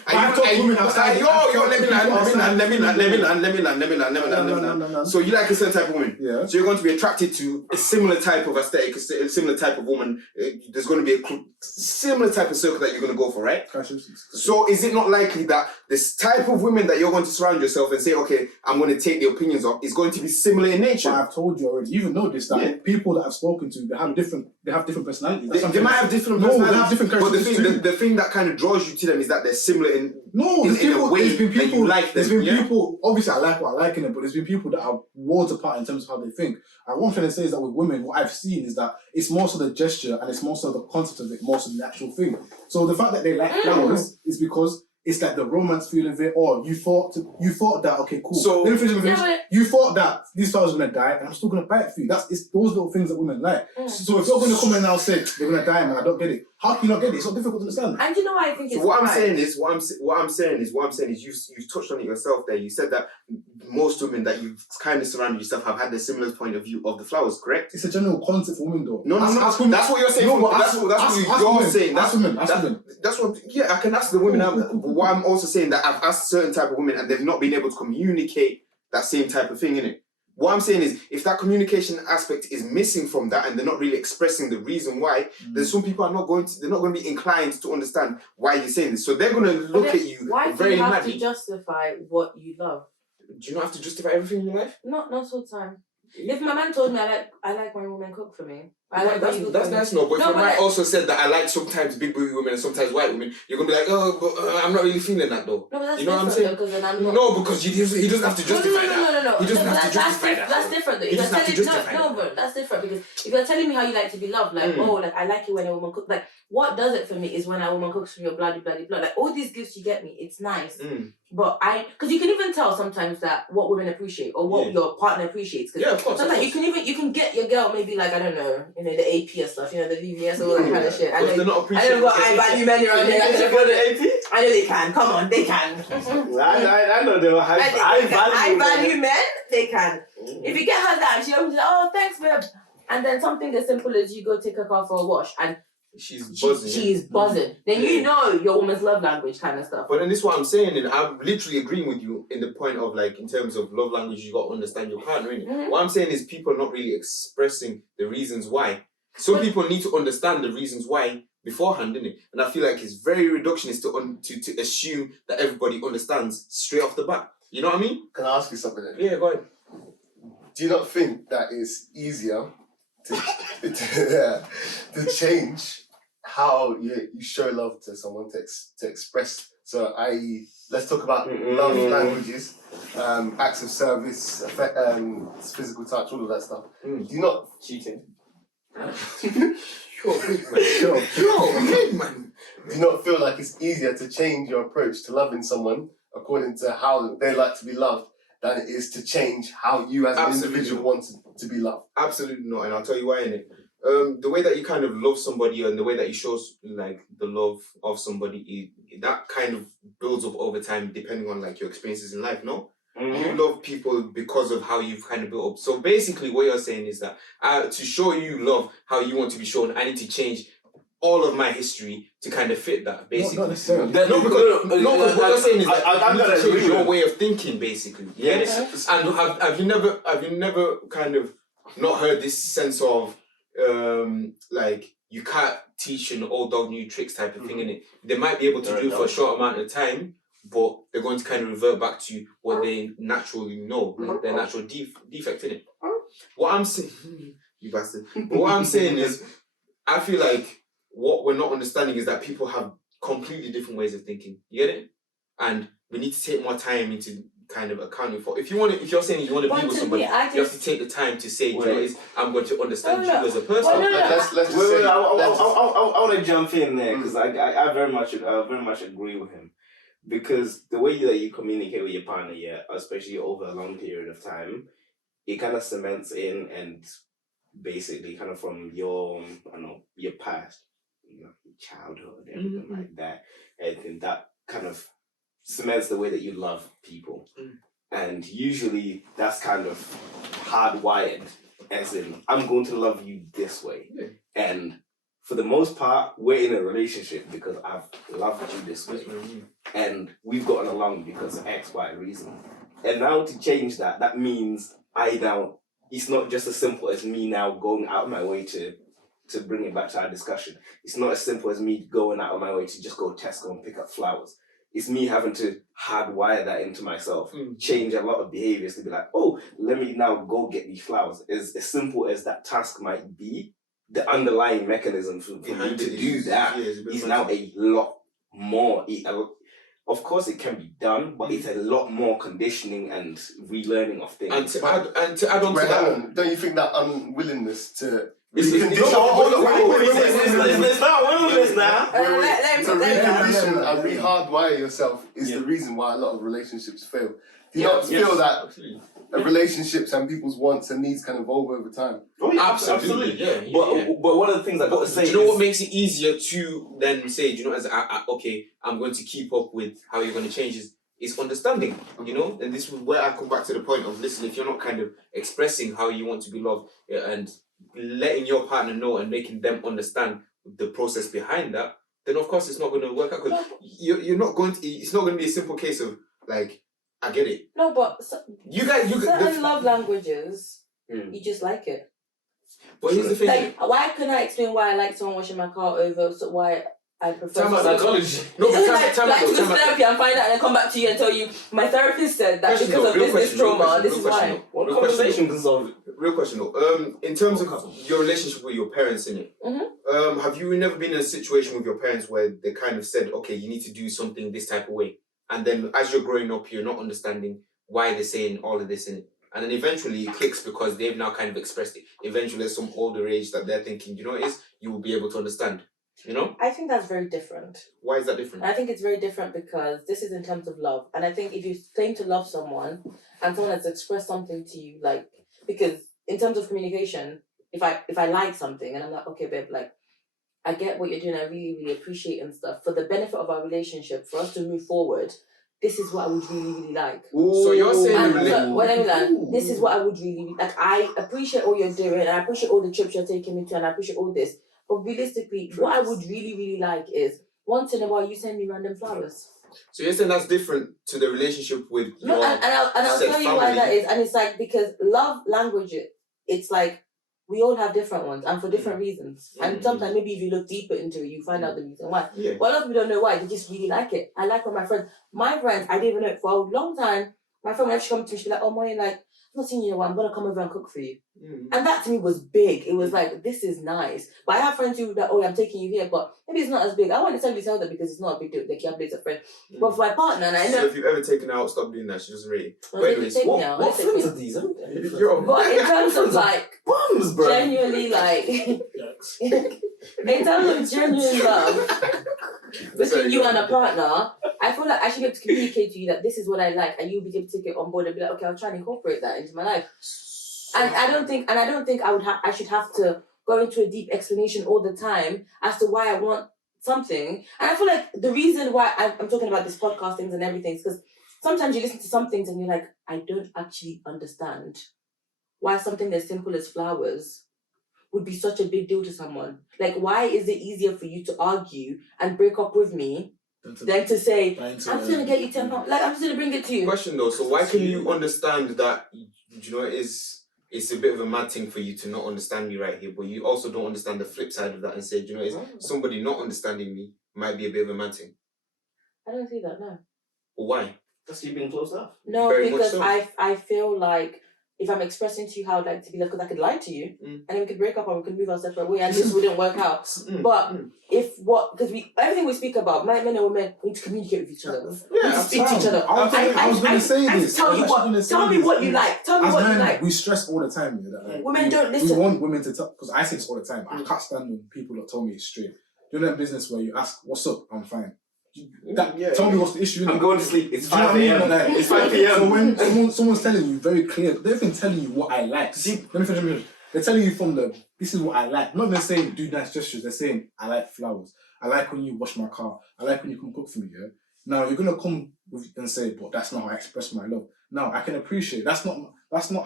So you like a certain type of woman? Yeah. So you're going to be attracted to a similar type of aesthetic, a similar type of woman. There's going to be a similar type of circle that you're going to go for, right? So is it not likely that this type of women that you're going to surround yourself and say, okay, I'm going to take the opinions of, is going to be similar in nature? But I've told you already. You even know this that people that I've spoken to, they have different personalities. They might have different personalities. No, they have different characteristics. But the thing that kind of draws you to them is that they're similar in a way that you like them. There's been people, obviously I like what I like in it, but there's been people that are worlds apart in terms of how they think. And one thing I say is that with women, what I've seen is that it's more so the gesture and it's more so the concept of it, more so the actual thing. So the fact that they like flowers is because it's like the romance feel of it, or you thought that, okay, cool. So let me finish. You thought that these flowers are gonna die, and I'm still gonna buy it for you. It's those little things that women like. So if you're gonna come in and now say they're gonna die, man, I don't get it. How can you not get it? It's not difficult to understand. And you know what I think? So what I'm saying is you touched on it yourself there. You said that most women that you've kind of surrounded yourself have had a similar point of view of the flowers, correct? It's a general concept for women, though. No. That's what you're saying. That's what you're saying. That's women. That's what. Yeah, I can ask the women. But what I'm also saying that I've asked certain type of women and they've not been able to communicate that same type of thing, innit? What I'm saying is, if that communication aspect is missing from that, and they're not really expressing the reason why, then some people are not going to be inclined to understand why you're saying this. So they're going to look at you why very do you have madly. to justify what you love? Do you not have to justify everything in your life? Not all the time. If my man told me I like when women cook for me, that's nice, no. But if your man also said that I like sometimes big booty women and sometimes white women, you're gonna be like, oh, but I'm not really feeling that though. No, but that's you know what I'm saying? saying? No, because he doesn't have to justify that. No. He doesn't have to justify that. That's different. Though. He doesn't have to justify that. No, but that's different because if you're telling me how you like to be loved, like like I like it when a woman cooks. Like what does it for me is when a woman cooks for me, bloody blah. Like all these gifts you get me, it's nice. But because you can even tell sometimes that what women appreciate or what your partner appreciates. Yeah, of course. Sometimes you can get your girl maybe like I don't know, the AP and stuff, the VVS, all that kind of shit. I know I value men around here. I know they can. Come on, they can. I know they were high value men. They can. If you get her that, she opens it. Oh, thanks, babe. And then something as simple as you go take her car for a wash and. She's buzzing. Then you know your woman's love language kind of stuff. But then this is what I'm saying, and I'm literally agreeing with you in the point of like in terms of love language, you got to understand your partner, innit? What I'm saying is people are not really expressing the reasons why. Some people need to understand the reasons why beforehand, innit? And I feel like it's very reductionist to assume that everybody understands straight off the bat. You know what I mean? Can I ask you something then? Yeah, go ahead. Do you not think that it's easier to change how you show love to someone, to express? So, i.e., let's talk about love languages, acts of service, physical touch, all of that stuff. Do you not cheating? You're big man. Do you not feel like it's easier to change your approach to loving someone according to how they like to be loved than it is to change how you as an individual want to be loved? Absolutely not, and I'll tell you why, innit? The way that you kind of love somebody and the way that you show like the love of somebody, that kind of builds up over time depending on like your experiences in life, no? You love people because of how you've kind of built up. So basically what you're saying is that to show you love how you want to be shown, I need to change all of my history to kind of fit that, basically. Not necessarily. Because what you're saying is that you need to change your way of thinking, basically. Yes. And have you never kind of not heard this sense of like you can't teach an old dog new tricks type of thing, innit? They might be able to do it for a short amount of time, but they're going to kind of revert back to what they naturally know, their natural defect, innit? What I'm saying, you bastard. But what I'm saying is, I feel like what we're not understanding is that people have completely different ways of thinking. You get it? And we need to take more time into kind of accounting for. If you're saying you want to be with somebody, you have to take the time to say, I'm going to understand you as a person. I want to jump in there because I very much agree with him, because the way that you communicate with your partner, especially over a long period of time, it kind of cements in and basically kind of from your past, your childhood, everything like that, and that kind of cements the way that you love people. And usually that's kind of hardwired, as in, I'm going to love you this way. And for the most part, we're in a relationship because I've loved you this way. And we've gotten along because of X, Y reason. And now to change that means it's not just as simple as me now going out of my way to bring it back to our discussion. It's not as simple as me going out of my way to just go to Tesco and pick up flowers. It's me having to hardwire that into myself, change a lot of behaviors to be like, oh, let me now go get these flowers. As simple as that task might be, the underlying mechanism for me to do that is now a lot more. Of course, it can be done, but it's a lot more conditioning and relearning of things. And to add on to that, don't you think that unwillingness to it's not willingness now. To recondition and re-hardwire yourself is the reason why a lot of relationships fail. Do you not feel that relationships and people's wants and needs can evolve over time? Oh yeah, absolutely. But one of the things I got to say, do you know what makes it easier to then say, do you know, as okay, I'm going to keep up with how you're going to change is understanding, you know? And this is where I come back to the point of, listen, if you're not kind of expressing how you want to be loved and letting your partner know and making them understand the process behind that, then of course it's not going to work out, because you're not going to. It's not going to be a simple case of like, I get it. No, but You guys, certain love languages, you just like it. But here's the thing. Like, why can I explain why I like someone washing my car over? So why I prefer psychology. No, but is it like to go to therapy and find out and then come back to you and tell you my therapist said that because of this trauma, this is why. What conversation can solve it? Real question though. In terms of your relationship with your parents, innit? Have you never been in a situation with your parents where they kind of said, okay, you need to do something this type of way, and then as you're growing up, you're not understanding why they're saying all of this, innit? And then eventually it clicks because they've now kind of expressed it. Eventually, at some older age that they're thinking, you know what it is, you will be able to understand. You know? I think that's very different. Why is that different? I think it's very different because this is in terms of love. And I think if you claim to love someone and someone has expressed something to you, like, because in terms of communication, if I like something and I'm like, okay, babe, like, I get what you're doing, I really, really appreciate and stuff. For the benefit of our relationship, for us to move forward, this is what I would really, really like. So you're saying this is what I would really like. I appreciate all you're doing, and I appreciate all the trips you're taking me to, and I appreciate all this. But realistically, what I would really, really like is once in a while you send me random flowers. So you're saying that's different to the relationship with your and I'll tell you why that is. And it's like because love language, it's like we all have different ones and for different reasons. And sometimes maybe if you look deeper into it, you find out the reason why. Yeah. But a lot of people don't know why. They just really like it. I like when my friends, I didn't even know it for a long time. My friend, whenever she comes to me, she'd be like, oh, Moy, like, I'm not seeing you in a while. I'm going to come over and cook for you. And that to me was big. It was like, this is nice. But I have friends who that, I'm taking you here, but maybe it's not as big. I won't necessarily tell them because it's not a big deal. They can't be a friend. But for my partner, and I know. So if you've ever taken her out, stop doing that. She doesn't rate it. Well, anyways, what friends are these? But in terms of like, bums, bro. Genuinely like, in terms of genuine love between you and a partner, I feel like I should be able to communicate to you that this is what I like, and you'll be able to take it on board and be like, okay, I'll try and incorporate that into my life. And I don't think I should have to go into a deep explanation all the time as to why I want something. And I feel like the reason why I'm talking about this podcast things and everything is because sometimes you listen to some things and you're like, I don't actually understand why something as simple as flowers would be such a big deal to someone. Like, why is it easier for you to argue and break up with me than to say, I'm just going to get you £10. Like, I'm just going to bring it to you. Question though, so why can you understand that, you know, it's a bit of a mad thing for you to not understand me right here, but you also don't understand the flip side of that and say, you know, somebody not understanding me might be a bit of a mad thing. I don't see that, no. Well, why? That's you being closed off. No, very because so. I feel like if I'm expressing to you how I'd like to be, because I could lie to you, and then we could break up and we could move our separate way, and this wouldn't work out. But because everything we speak about, men and women need to communicate with each other. We need to speak to each other. I was going to say this. Tell me what you like. Tell me what you like. We stress all the time that like, women don't listen. We want women to tell, because I say this all the time. I can't stand when people that tell me it straight. You know that business where you ask, "What's up?" I'm fine. Tell me what's the issue. I'm going to sleep. It's 5 a.m. It's 5 p.m. So when someone's telling you very clear, they've been telling you what I like. See, let me finish. They're telling you from this is what I like. Not even saying do nice gestures. They're saying I like flowers. I like when you wash my car. I like when you come cook for me. Yeah. Now you're gonna come and say, but that's not how I express my love. Now I can appreciate that's not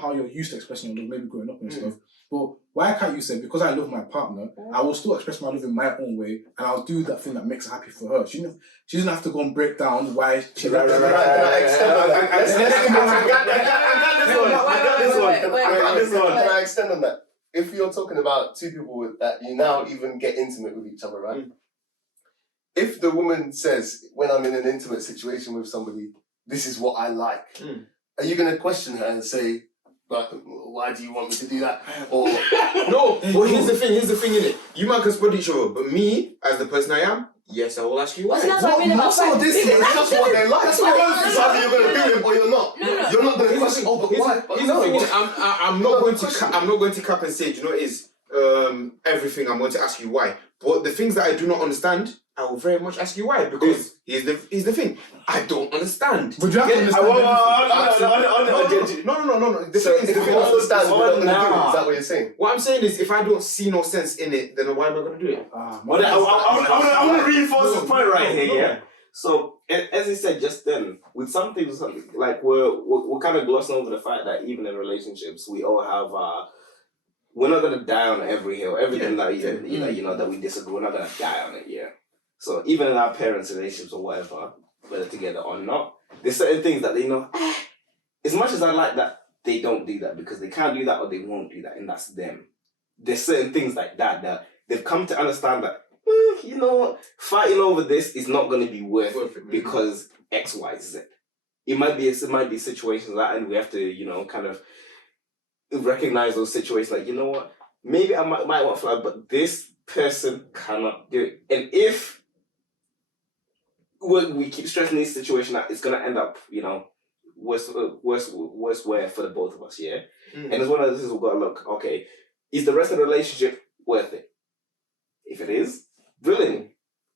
how you're used to expressing your love. Maybe growing up and stuff. But why can't you say, because I love my partner, I will still express my love in my own way, and I'll do that thing that makes her happy for her. She doesn't have to go and break down why she. I Can I extend on that? If you're talking about two people that you now even get intimate with each other, right? If the woman says, when I'm in an intimate situation with somebody, this is what I like, are you going to question her and say, like, why do you want me to do that? Or no, but here's the thing, innit? You might can spot each other, but me, as the person I am, yes, I will ask you why. That's what most of this is just what they like. That's either you're going to do it or you're not. No. You're not going to question, but why? Here's the thing, I'm not going to cap and say, do you know what it is? Everything I'm going to ask you why. But the things that I do not understand, I will very much ask you why, because here's the thing. I don't understand. But you have to understand. No. So if you don't understand, you're not going to do it. Is that what you're saying? What I'm saying is, if I don't see no sense in it, then why am I going to do it? I want to reinforce this point right here, yeah? So, as he said just then, with some things, like we're kind of glossing over the fact that even in relationships, we all have we're not gonna die on every hill. Everything that that we disagree, we're not gonna die on it. Yeah. So even in our parents' relationships or whatever, whether together or not, there's certain things that they know. As much as I like that, they don't do that because they can't do that or they won't do that, and that's them. There's certain things like that they've come to understand that, you know what, fighting over this is not going to be worth it because X, Y, Z. It might be situations like that, and we have to, you know, kind of recognize those situations. Like, you know what, maybe I might want to fly, but this person cannot do it. And if we keep stressing this situation, that it's going to end up, you know, worse way for the both of us, yeah? And it's one of those things we've got to look, okay, is the rest of the relationship worth it? If it is, brilliant.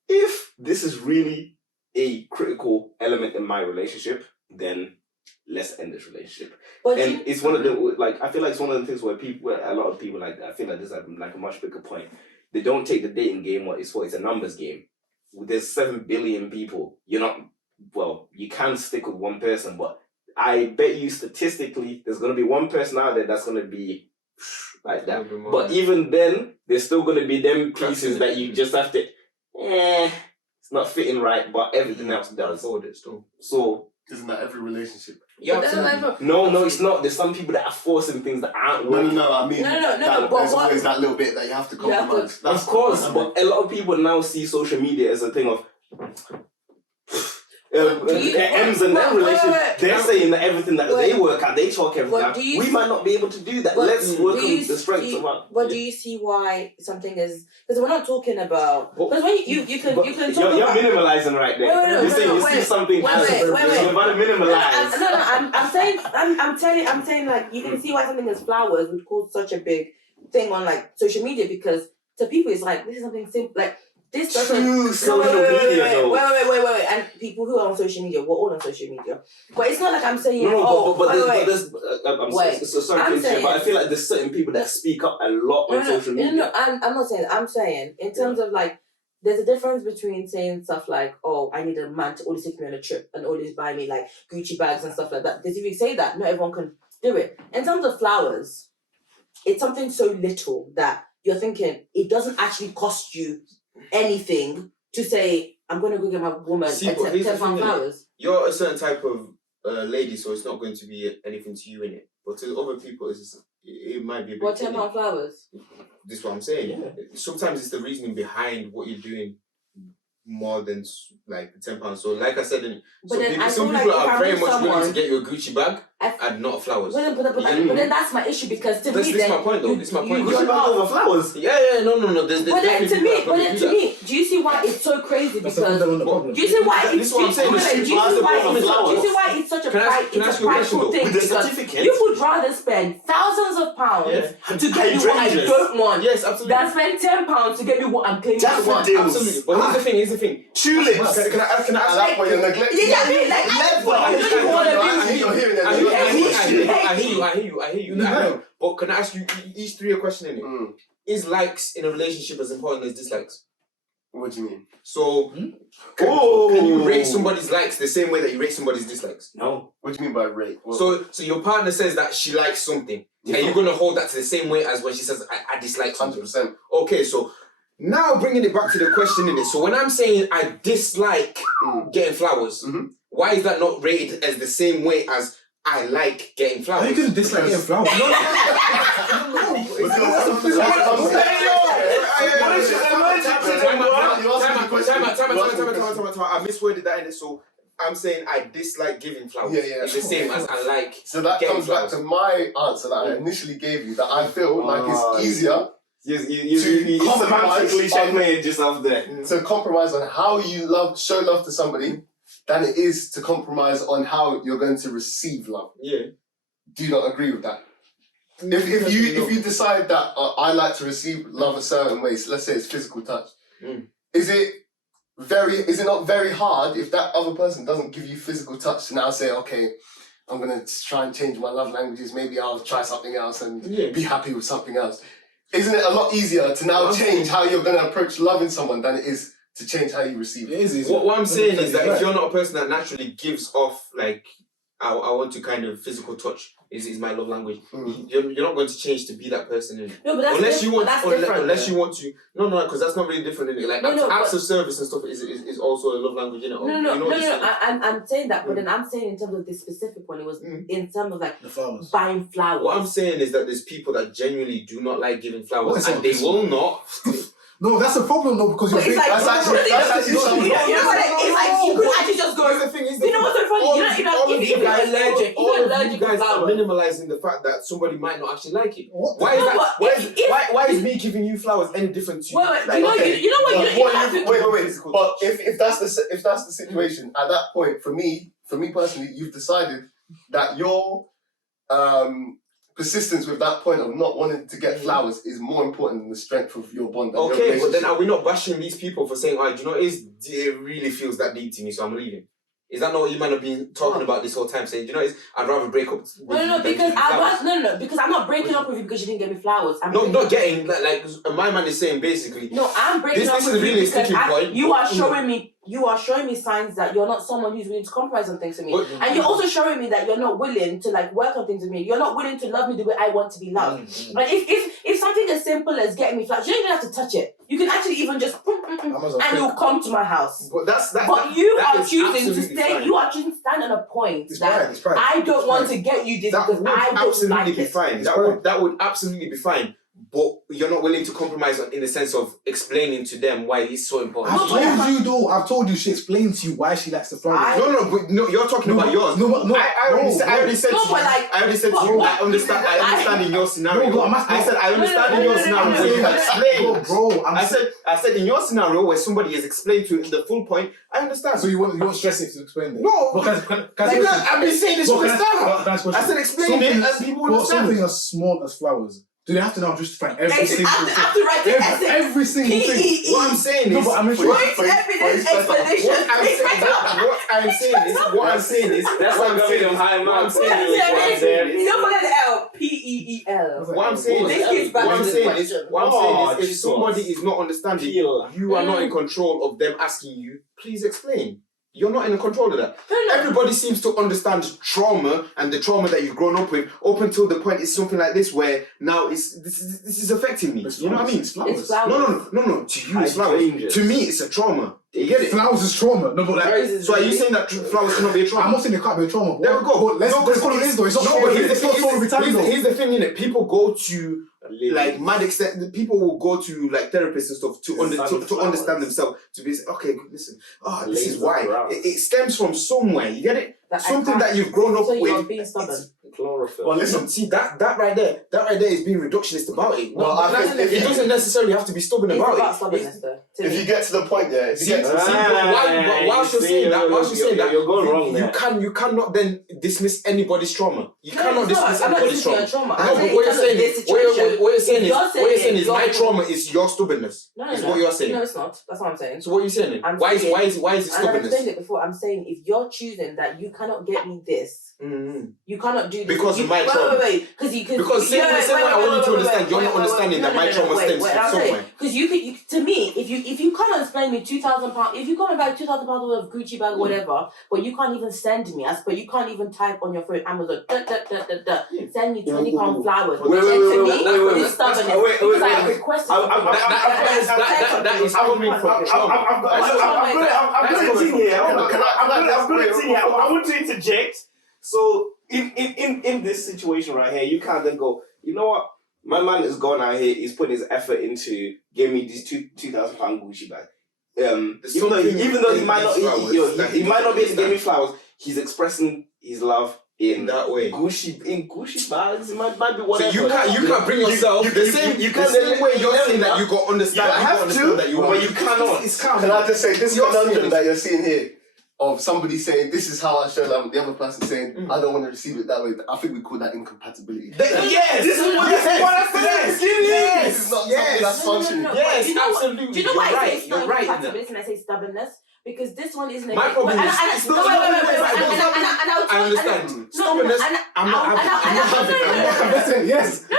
If this is really a critical element in my relationship, then let's end this relationship. But it's one of the, like, I feel like it's one of the things where a lot of people, like, I feel like this is like a much bigger point. They don't take the dating game what it's for. It's a numbers game. There's 7 billion people. You're not, well, you can stick with one person, but I bet you statistically there's going to be one person out there that's going to be like that. But even then, there's still going to be them pieces that you just have to, it's not fitting right, but everything else does. So, isn't that every relationship? Yeah, no, it's not. There's some people that are forcing things that aren't working. No, I mean, there's always that little bit that you have to compromise. Of course, but a lot of people now see social media as a thing of M's and them relationship. They're saying that everything that they work out, they chalk everything out. We might not be able to do that. Let's work on the strengths of our... But do you see why something is... Because we're not talking about... Because when you can talk about... You're minimalising right there. You're saying you see something... You're about to minimalise. I'm saying like, you can see why something as flowers would cause such a big thing on like social media, because to people it's like, this is something simple, like... This person, wait, and people who are on social media, we're all on social media. But it's not like I'm saying, but I feel like there's certain people that speak up a lot on social media. No, I'm not saying that. I'm saying, in terms of like, there's a difference between saying stuff like, oh, I need a man to always take me on a trip and always buy me like Gucci bags and stuff like that. Because if you say that, not everyone can do it. In terms of flowers, it's something so little that you're thinking, it doesn't actually cost you anything to say, I'm going to go get my woman £10 flowers. You're a certain type of lady, so it's not going to be anything to you in it. But to other people, it might be a bit... What, £10 flowers? This is what I'm saying. Yeah. Sometimes it's the reasoning behind what you're doing more than like £10. So like I said, some people are very much willing to get you a Gucci bag and not flowers. But then that's my issue, because to me, this is my point though. This is my point. Gucci bag over flowers? Yeah, no. There's but then to me, do you see why it's so crazy? Because do you see why it's such a prideful thing? With the certificate, you would rather spend thousands of pounds to get me what I don't want. Yes, absolutely. Than spend £10 to get me what I'm claiming I want. Absolutely. But here's the thing. Tulips. Can I ask? At that point, you're neglecting. I hear you. But can I ask you each three a question in it? Is likes in a relationship as important as dislikes? What do you mean? So, can you rate somebody's likes the same way that you rate somebody's dislikes? No. What do you mean by rate? So your partner says that she likes something. Are you going to hold that to the same way as when she says, I dislike something? 100%. Okay, so now bringing it back to the question in it. So when I'm saying I dislike getting flowers, why is that not rated as the same way as I like getting flowers? You can dislike getting flowers. I misworded that in it, so I'm saying I dislike giving flowers. It's the same as I like. So that comes back to my answer that I initially gave you, that I feel like it's easier you compromise yourself there. To compromise on how you show love to somebody than it is to compromise on how you're going to receive love. Yeah. Do you not agree with that? If you decide that I like to receive love a certain way, so let's say it's physical touch, is it not very hard if that other person doesn't give you physical touch to now say, okay, I'm gonna try and change my love languages, maybe I'll try something else and be happy with something else? Isn't it a lot easier to now change how you're gonna approach loving someone than it is to change how you receive it? It is easy. What I'm saying is that if you're not a person that naturally gives off like I want to kind of physical touch is my love language. You're not going to change to be that person. No, but that's unless you want, different. you want to. No, because that's not really different. Is it? Like acts of service and stuff is also a love language, innit? I'm saying that, but then I'm saying in terms of this specific one, it was in terms of like the flowers. Buying flowers. What I'm saying is that there's people that genuinely do not like giving flowers, and they will not. No, that's a problem though, because it's like, that's actually something. You know what? It's like you could actually just go. The thing is, you know what's so funny? If you're allergic, you guys are minimalizing the fact that somebody might not actually like it. Why is that? Why is me giving you flowers any different to you? Wait, you know what? Wait. But if that's the situation, at that point, for me personally, you've decided that your persistence with that point of not wanting to get flowers is more important than the strength of your bond. Okay, but then are we not bashing these people for saying, do you know, it really feels that deep to me, so I'm leaving? Is that not what you might have been talking about this whole time? Saying, do you know, I'd rather break up with you because I'm not breaking up with you because you didn't get me flowers. Not getting, like my man is saying basically. No, I'm breaking up with you because you are showing me signs that you're not someone who's willing to compromise on things for me. And you're also showing me that you're not willing to like work on things with me. You're not willing to love me the way I want to be loved. Like if something as simple as getting me flowers, you don't even have to touch it. You can actually even just and you'll come to my house. But you are choosing to stay. You are choosing to stand on a point that I don't want to get you this because I don't like it. That would absolutely be fine. But you're not willing to compromise in the sense of explaining to them why it's so important. I've told you she explained to you why she likes the flowers. No, you're talking about yours. I already said to you, I understand in your scenario. I said, I understand in your scenario where you explain. I said in your scenario where somebody has explained to the full point, I understand. So you want stress it to explain it? No. I've been saying this from the start. I said explain it and people understand. Something as small as flowers. Do they have to now justify every single thing? I have to write the essay. Every single thing. What I'm saying is... evidence, explanation. What I'm saying is... That's why I'm giving them high marks. You don't forget the L. P-E-E-L. What I'm saying is... If somebody is not understanding, you are not in control of them asking you, please explain. You're not in control of that. Everybody seems to understand trauma and the trauma that you've grown up with up until the point it's something like this where now this is affecting me. You know what I mean? It's flowers. No. To you it's flowers. To me it's a trauma. You get it? Flowers is trauma. No, but like, so are you saying that flowers cannot be a trauma? I'm not saying it can't be a trauma. There we go. But let's call it is though. It's not trauma. Here's the thing, innit? People go to like mad extent. People will go to like therapists and stuff to understand themselves. To be okay, listen. This is why it stems from somewhere. You get it? Something that you've grown up with. You're being stubborn. Chlorophyll. Well, listen. See that right there is being reductionist about it. It doesn't necessarily have to be stubborn about it. Stubbornness, though. If you get to the point there, but whilst you're saying that, you're going wrong there. You cannot then dismiss anybody's trauma. You cannot dismiss I'm not anybody's dismissing trauma. your trauma. No, but what you're saying is my trauma is your stubbornness. Is what you're saying. No, it's not. That's what I'm saying. So what are you saying then? Why is it stubbornness? I've explained it before. I'm saying if you're choosing that you cannot get me this, you cannot do this because of my trauma. Wait. Because same way I want you to understand, you're not understanding that my trauma stems from somewhere. Because you to me, if you can't explain me £2,000, if you can't buy £2,000 worth of Gucci bag or whatever, but you can't even send me, but you can't even type on your phone Amazon, send me £20 flowers. Wait. Because I requested. That is coming from trauma. I'm going to see here. I want to interject. So in this situation right here, you can't then go, you know what? My man is going out here, he's putting his effort into giving me this £2,000 Gucci bag. Even though he might not be able to give me flowers, he's expressing his love in that way. Gucci bags, it might be whatever. So you can't bring yourself the same way you're saying that you got understand. I have to, but you cannot. Can I just say this conundrum that you're seeing here? Of somebody saying this is how I show love, the other person saying I don't want to receive it that way. I think we call that incompatibility. Yes, this is what I said. This is not something that's functioning. Yes, absolutely. Do you know why I say it's not right. incompatibility and I say stubbornnness? Because this one isn't. My problem is. I understand. Stubbornness. I'm not having. Yes. I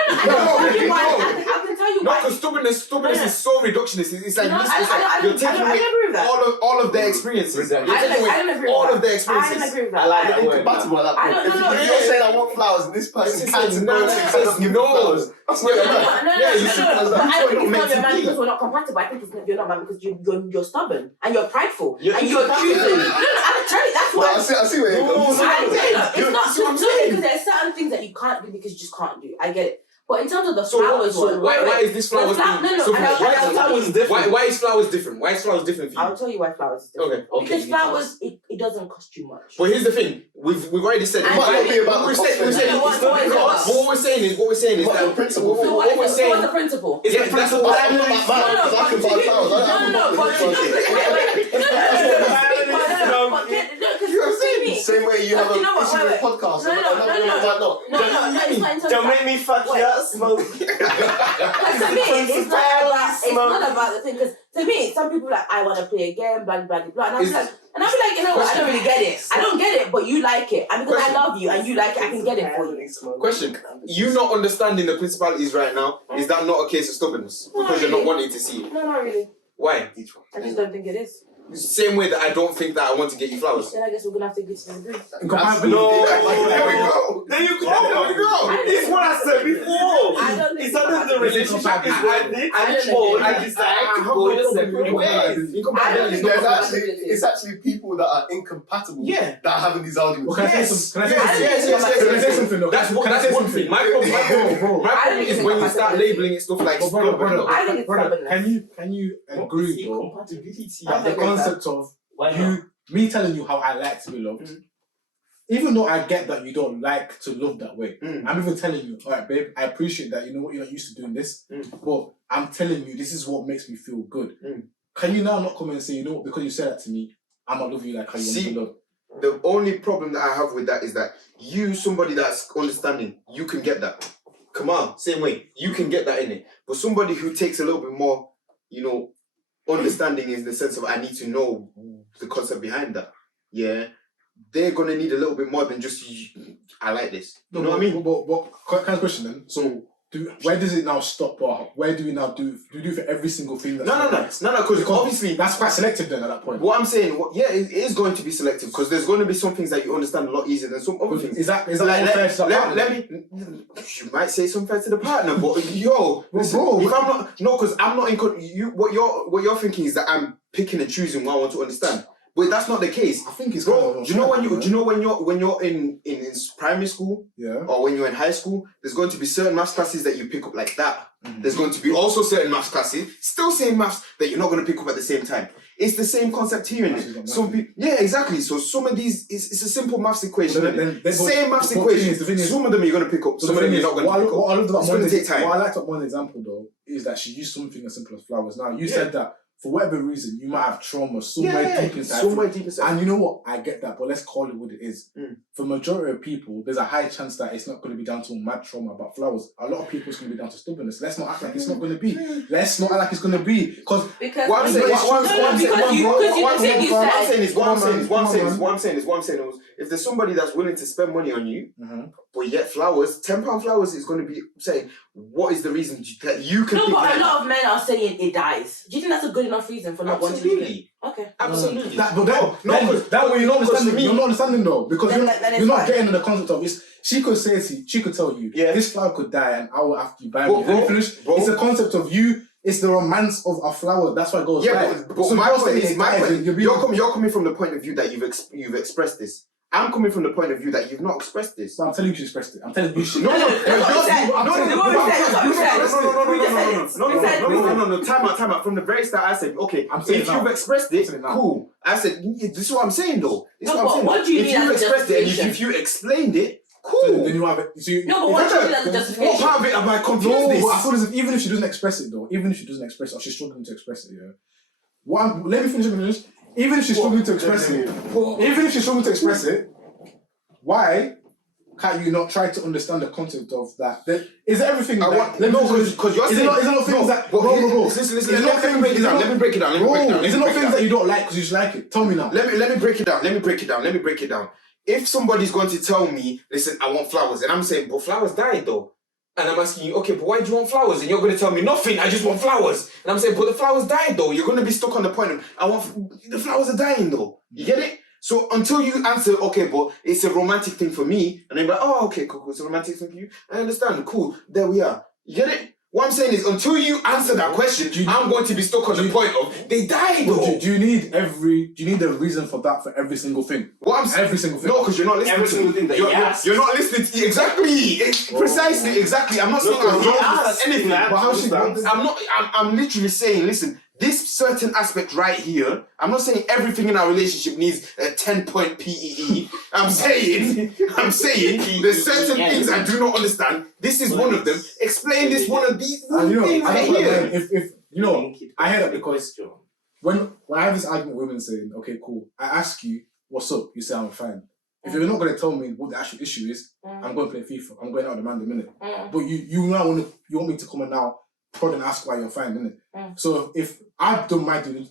can tell you No, why. because stubbornness is so reductionist. It's like, No, it's I like you're taking don't away agree with that. all of their experiences. You're I taking don't away agree with all that. of their I experiences. don't agree with that. I like that word. Incompatible at that I point. don't know. If you're saying I want flowers and this person It's can't just- no, no, they it's cannot give me no. flowers. That's what No, you're like. no, Yeah, you no, should- no, that's but what I you're don't think not it's not your meant man to be. because we're not compatible. I think you're not man because you're stubborn and you're prideful You're and you're choosing. incompatible. No, I'm telling you, that's No, why. I see where you're No, going. no, I get it. You It's not see what I'm just saying? because there's certain things that you can't do because you just can't do. I get it. But in terms of the So flowers one, why is this flowers? No, so and I'll tell you- why is flowers different? Why is flowers different for you? I'll tell you why flowers is different. Okay. Because flowers, it doesn't cost you much. But here's the thing: we've already said. It might not be about the we're cost saying, of it. No, what is it about? what we're saying is What's the that principle? So what we're what's saying. the principle? Is that that's what I'm not that man because I can buy flowers. I No, haven't bought but You know what I'm saying? Same way you have You know an what, issue wait, with podcasts. No, Another one might not. No, it's not in terms Don't of make me fuck you up, smoke. Because to me, it's not about the thing. Because to me, some people are like, I want to play a game, blah blah blah, and I'll be like, you know what? I don't really get it. I don't get it, but you like it, and because I love you and you like it, I can get it for you. Question: you not understanding the principalities right now, is that not a case of stubbornness because you're not wanting to see it? No, not really. Why? I just don't think it is. Same way that I don't think that I want to get you flowers. Then I guess we're gonna have to agree to disagree. No, There we go. There you go. There we go. It's what I said before. I don't think It's either the relationship is ended I don't or think you decide to go your separate ways. It's actually people that are incompatible Yeah. that are having these arguments. Well, can I say Yes. some- can I say Yes, something? Can I say something though? That's Can I say one something? thing. My problem is when you start labeling it stuff like But brother, I think it's brother, stubbornness. can you agree though Incompatibility. that the concept of me telling you how I like to be loved, even though I get that you don't like to love that way, I'm even telling you, alright babe, I appreciate that, you know what, you're not used to doing this, but I'm telling you, this is what makes me feel good. Can you now not come and say, you know what, because you said that to me, I'm not love you like how you want to be loved? The only problem that I have with that is that you, somebody that's understanding, you can get that. Come on, same way, you can get that in it. But somebody who takes a little bit more, understanding in the sense of I need to know the concept behind that. Yeah, they're gonna need a little bit more than just I like this. You know what I mean? But kind of question then. So, where does it now stop? Or where do we now do? Do we do for every single thing? That's No. Because obviously that's quite selective then at that point. What I'm saying, it is going to be selective because there's going to be some things that you understand a lot easier than some other things. Is that like, unfair to the partner? let me. You might say something fair to the partner, but listen, bro, if I'm not, no, because I'm not in. What you're thinking is that I'm picking and choosing what I want to understand. But that's not the case. I think it's bro. Do you know when you're in primary school, or when you're in high school, there's going to be certain maths classes that you pick up like that. There's going to be also certain maths classes, still same maths that you're not going to pick up at the same time. It's the same concept here, innit? Some people, yeah, exactly. So some of these, it's a simple maths equation. Same maths equation. Some of them you're going to pick up. Some of them you're not going to pick up. It's going to take time. What I liked about one example though is that she used something as simple as flowers. Now you said that. For whatever reason, you might have trauma somewhere deep inside. And you know what? I get that, but let's call it what it is. For majority of people, there's a high chance that it's not going to be down to mad trauma about flowers. A lot of people it's going to be down to stubbornness. Let's not act like it's not going to be. Let's not act like it's going to be. Because what I'm saying is, if there's somebody that's willing to spend money on you, but yet flowers, £10 flowers is going to be saying, what is the reason that you can? No, but a lot of men are saying it dies. Do you think that's a good enough reason for not wanting to do it? Okay. Absolutely. That way you're not understanding. You're not understanding though, because you're not getting the concept of this. She could say to you, she could tell you, this flower could die and I will have to buy it. Then finish. It's a concept of you. It's the romance of a flower. That's why it goes. But so my point is, you're coming from the point of view that you've expressed this. I'm coming from the point of view that you've not expressed this. So I'm telling you, she expressed it. I'm telling you, she. No. Time out. From the very start, I said, okay, if you've expressed it, cool. I said, this is what I'm saying, though. What do you mean? If you've expressed it and if you explained it, cool. Then you have it. No, but what do you mean as a justification? What part of it am I confused? No, but I feel as if even if she doesn't express it, though, even if she doesn't express it, or she's struggling to express it, let me finish. Even if she's struggling to express it, why can't you not try to understand the concept of that? Is everything that? Because you're saying. Is it not things that? Bro. Listen, let me break it down. Is it not things that you don't like because you just like it? Tell me now. Let me break it down. If somebody's going to tell me, listen, I want flowers, and I'm saying, but flowers die though. And I'm asking you, okay, but why do you want flowers? And you're going to tell me nothing, I just want flowers. And I'm saying, but the flowers died though. You're going to be stuck on the point of, the flowers are dying though. You get it? So until you answer, okay, but it's a romantic thing for me, and then you're like, oh, okay, cool, it's a romantic thing for you. I understand, cool, there we are. You get it? What I'm saying is, until you answer that question, I'm going to be stuck on the point of they died. Do you need a reason for that for every single thing? Every single thing. No, because you're not listening. Every single thing that you're not listening to exactly. Precisely, exactly. I'm not saying I don't understand anything. But how I'm literally saying, listen, this certain aspect right here, I'm not saying everything in our relationship needs a 10-point PEE. I'm saying there's certain things I do not understand. This is one of them. Explain this one of these things right here. I hear that because when I have this argument with women saying, okay, cool, I ask you, what's up? You say I'm fine. If you're not going to tell me what the actual issue is, I'm going to play FIFA. I'm going out of the man the minute. But you now want me to come and now prod and ask why you're fine, innit? So if I've done my due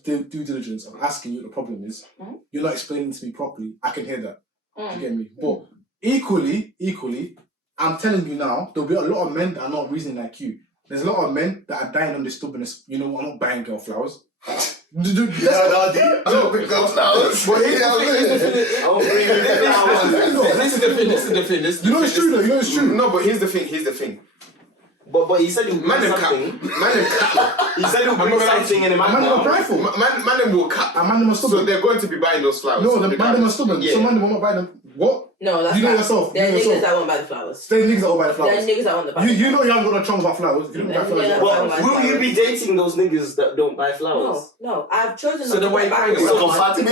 diligence of asking you what the problem is, you're not explaining to me properly, I can hear that. You get me? But equally, I'm telling you now, there'll be a lot of men that are not reasoning like you. There's a lot of men that are dying on this stubbornness. You know, I'm not buying girl flowers. No, big girl flowers. But here's the thing. You know it's true though. You know it's true. No, but here's the thing. But he said he would bring something. He said he would bring something and Man them are prideful. Man them will cut. And man them are stubborn. So they're going to be buying those flowers. No, the man them are stubborn. Yeah. So man them will not buy them. What? No, that's you know not. yourself. There are niggas that won't buy the flowers. There are niggas that will buy the There flowers. are niggas that want the flowers. You know you haven't got no chance about flowers. You don't buy flowers. Yeah, Well, buy will you flowers. be dating those niggas that don't buy flowers? No, I've chosen So not then to why buy you flowers. crying?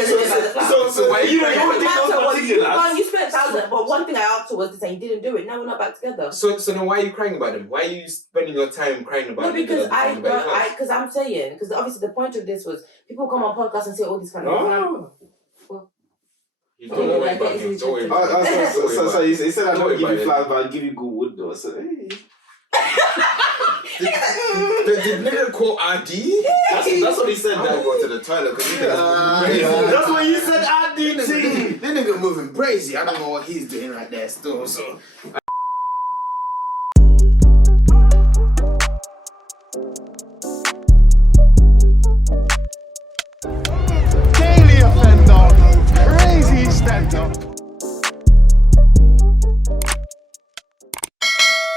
So why you don't No think matter those what, particular lads? you spent $1,000, but one thing I asked her was this, and you didn't do it. Now we're not back together. So then why are you crying about them? Why are you spending your time crying about No, them? because I'm saying, because obviously the point of this was people come on podcasts and say all these kind of Don't worry about him. Don't worry about him. So he said I Don't don't worry give you about flowers, but I'll give you good wood though. So hey. Did nigga call RD? That's what he said. I'm gonna go to the toilet because That's what you said. I did. That nigga moving crazy. I don't know what he's doing right there still. So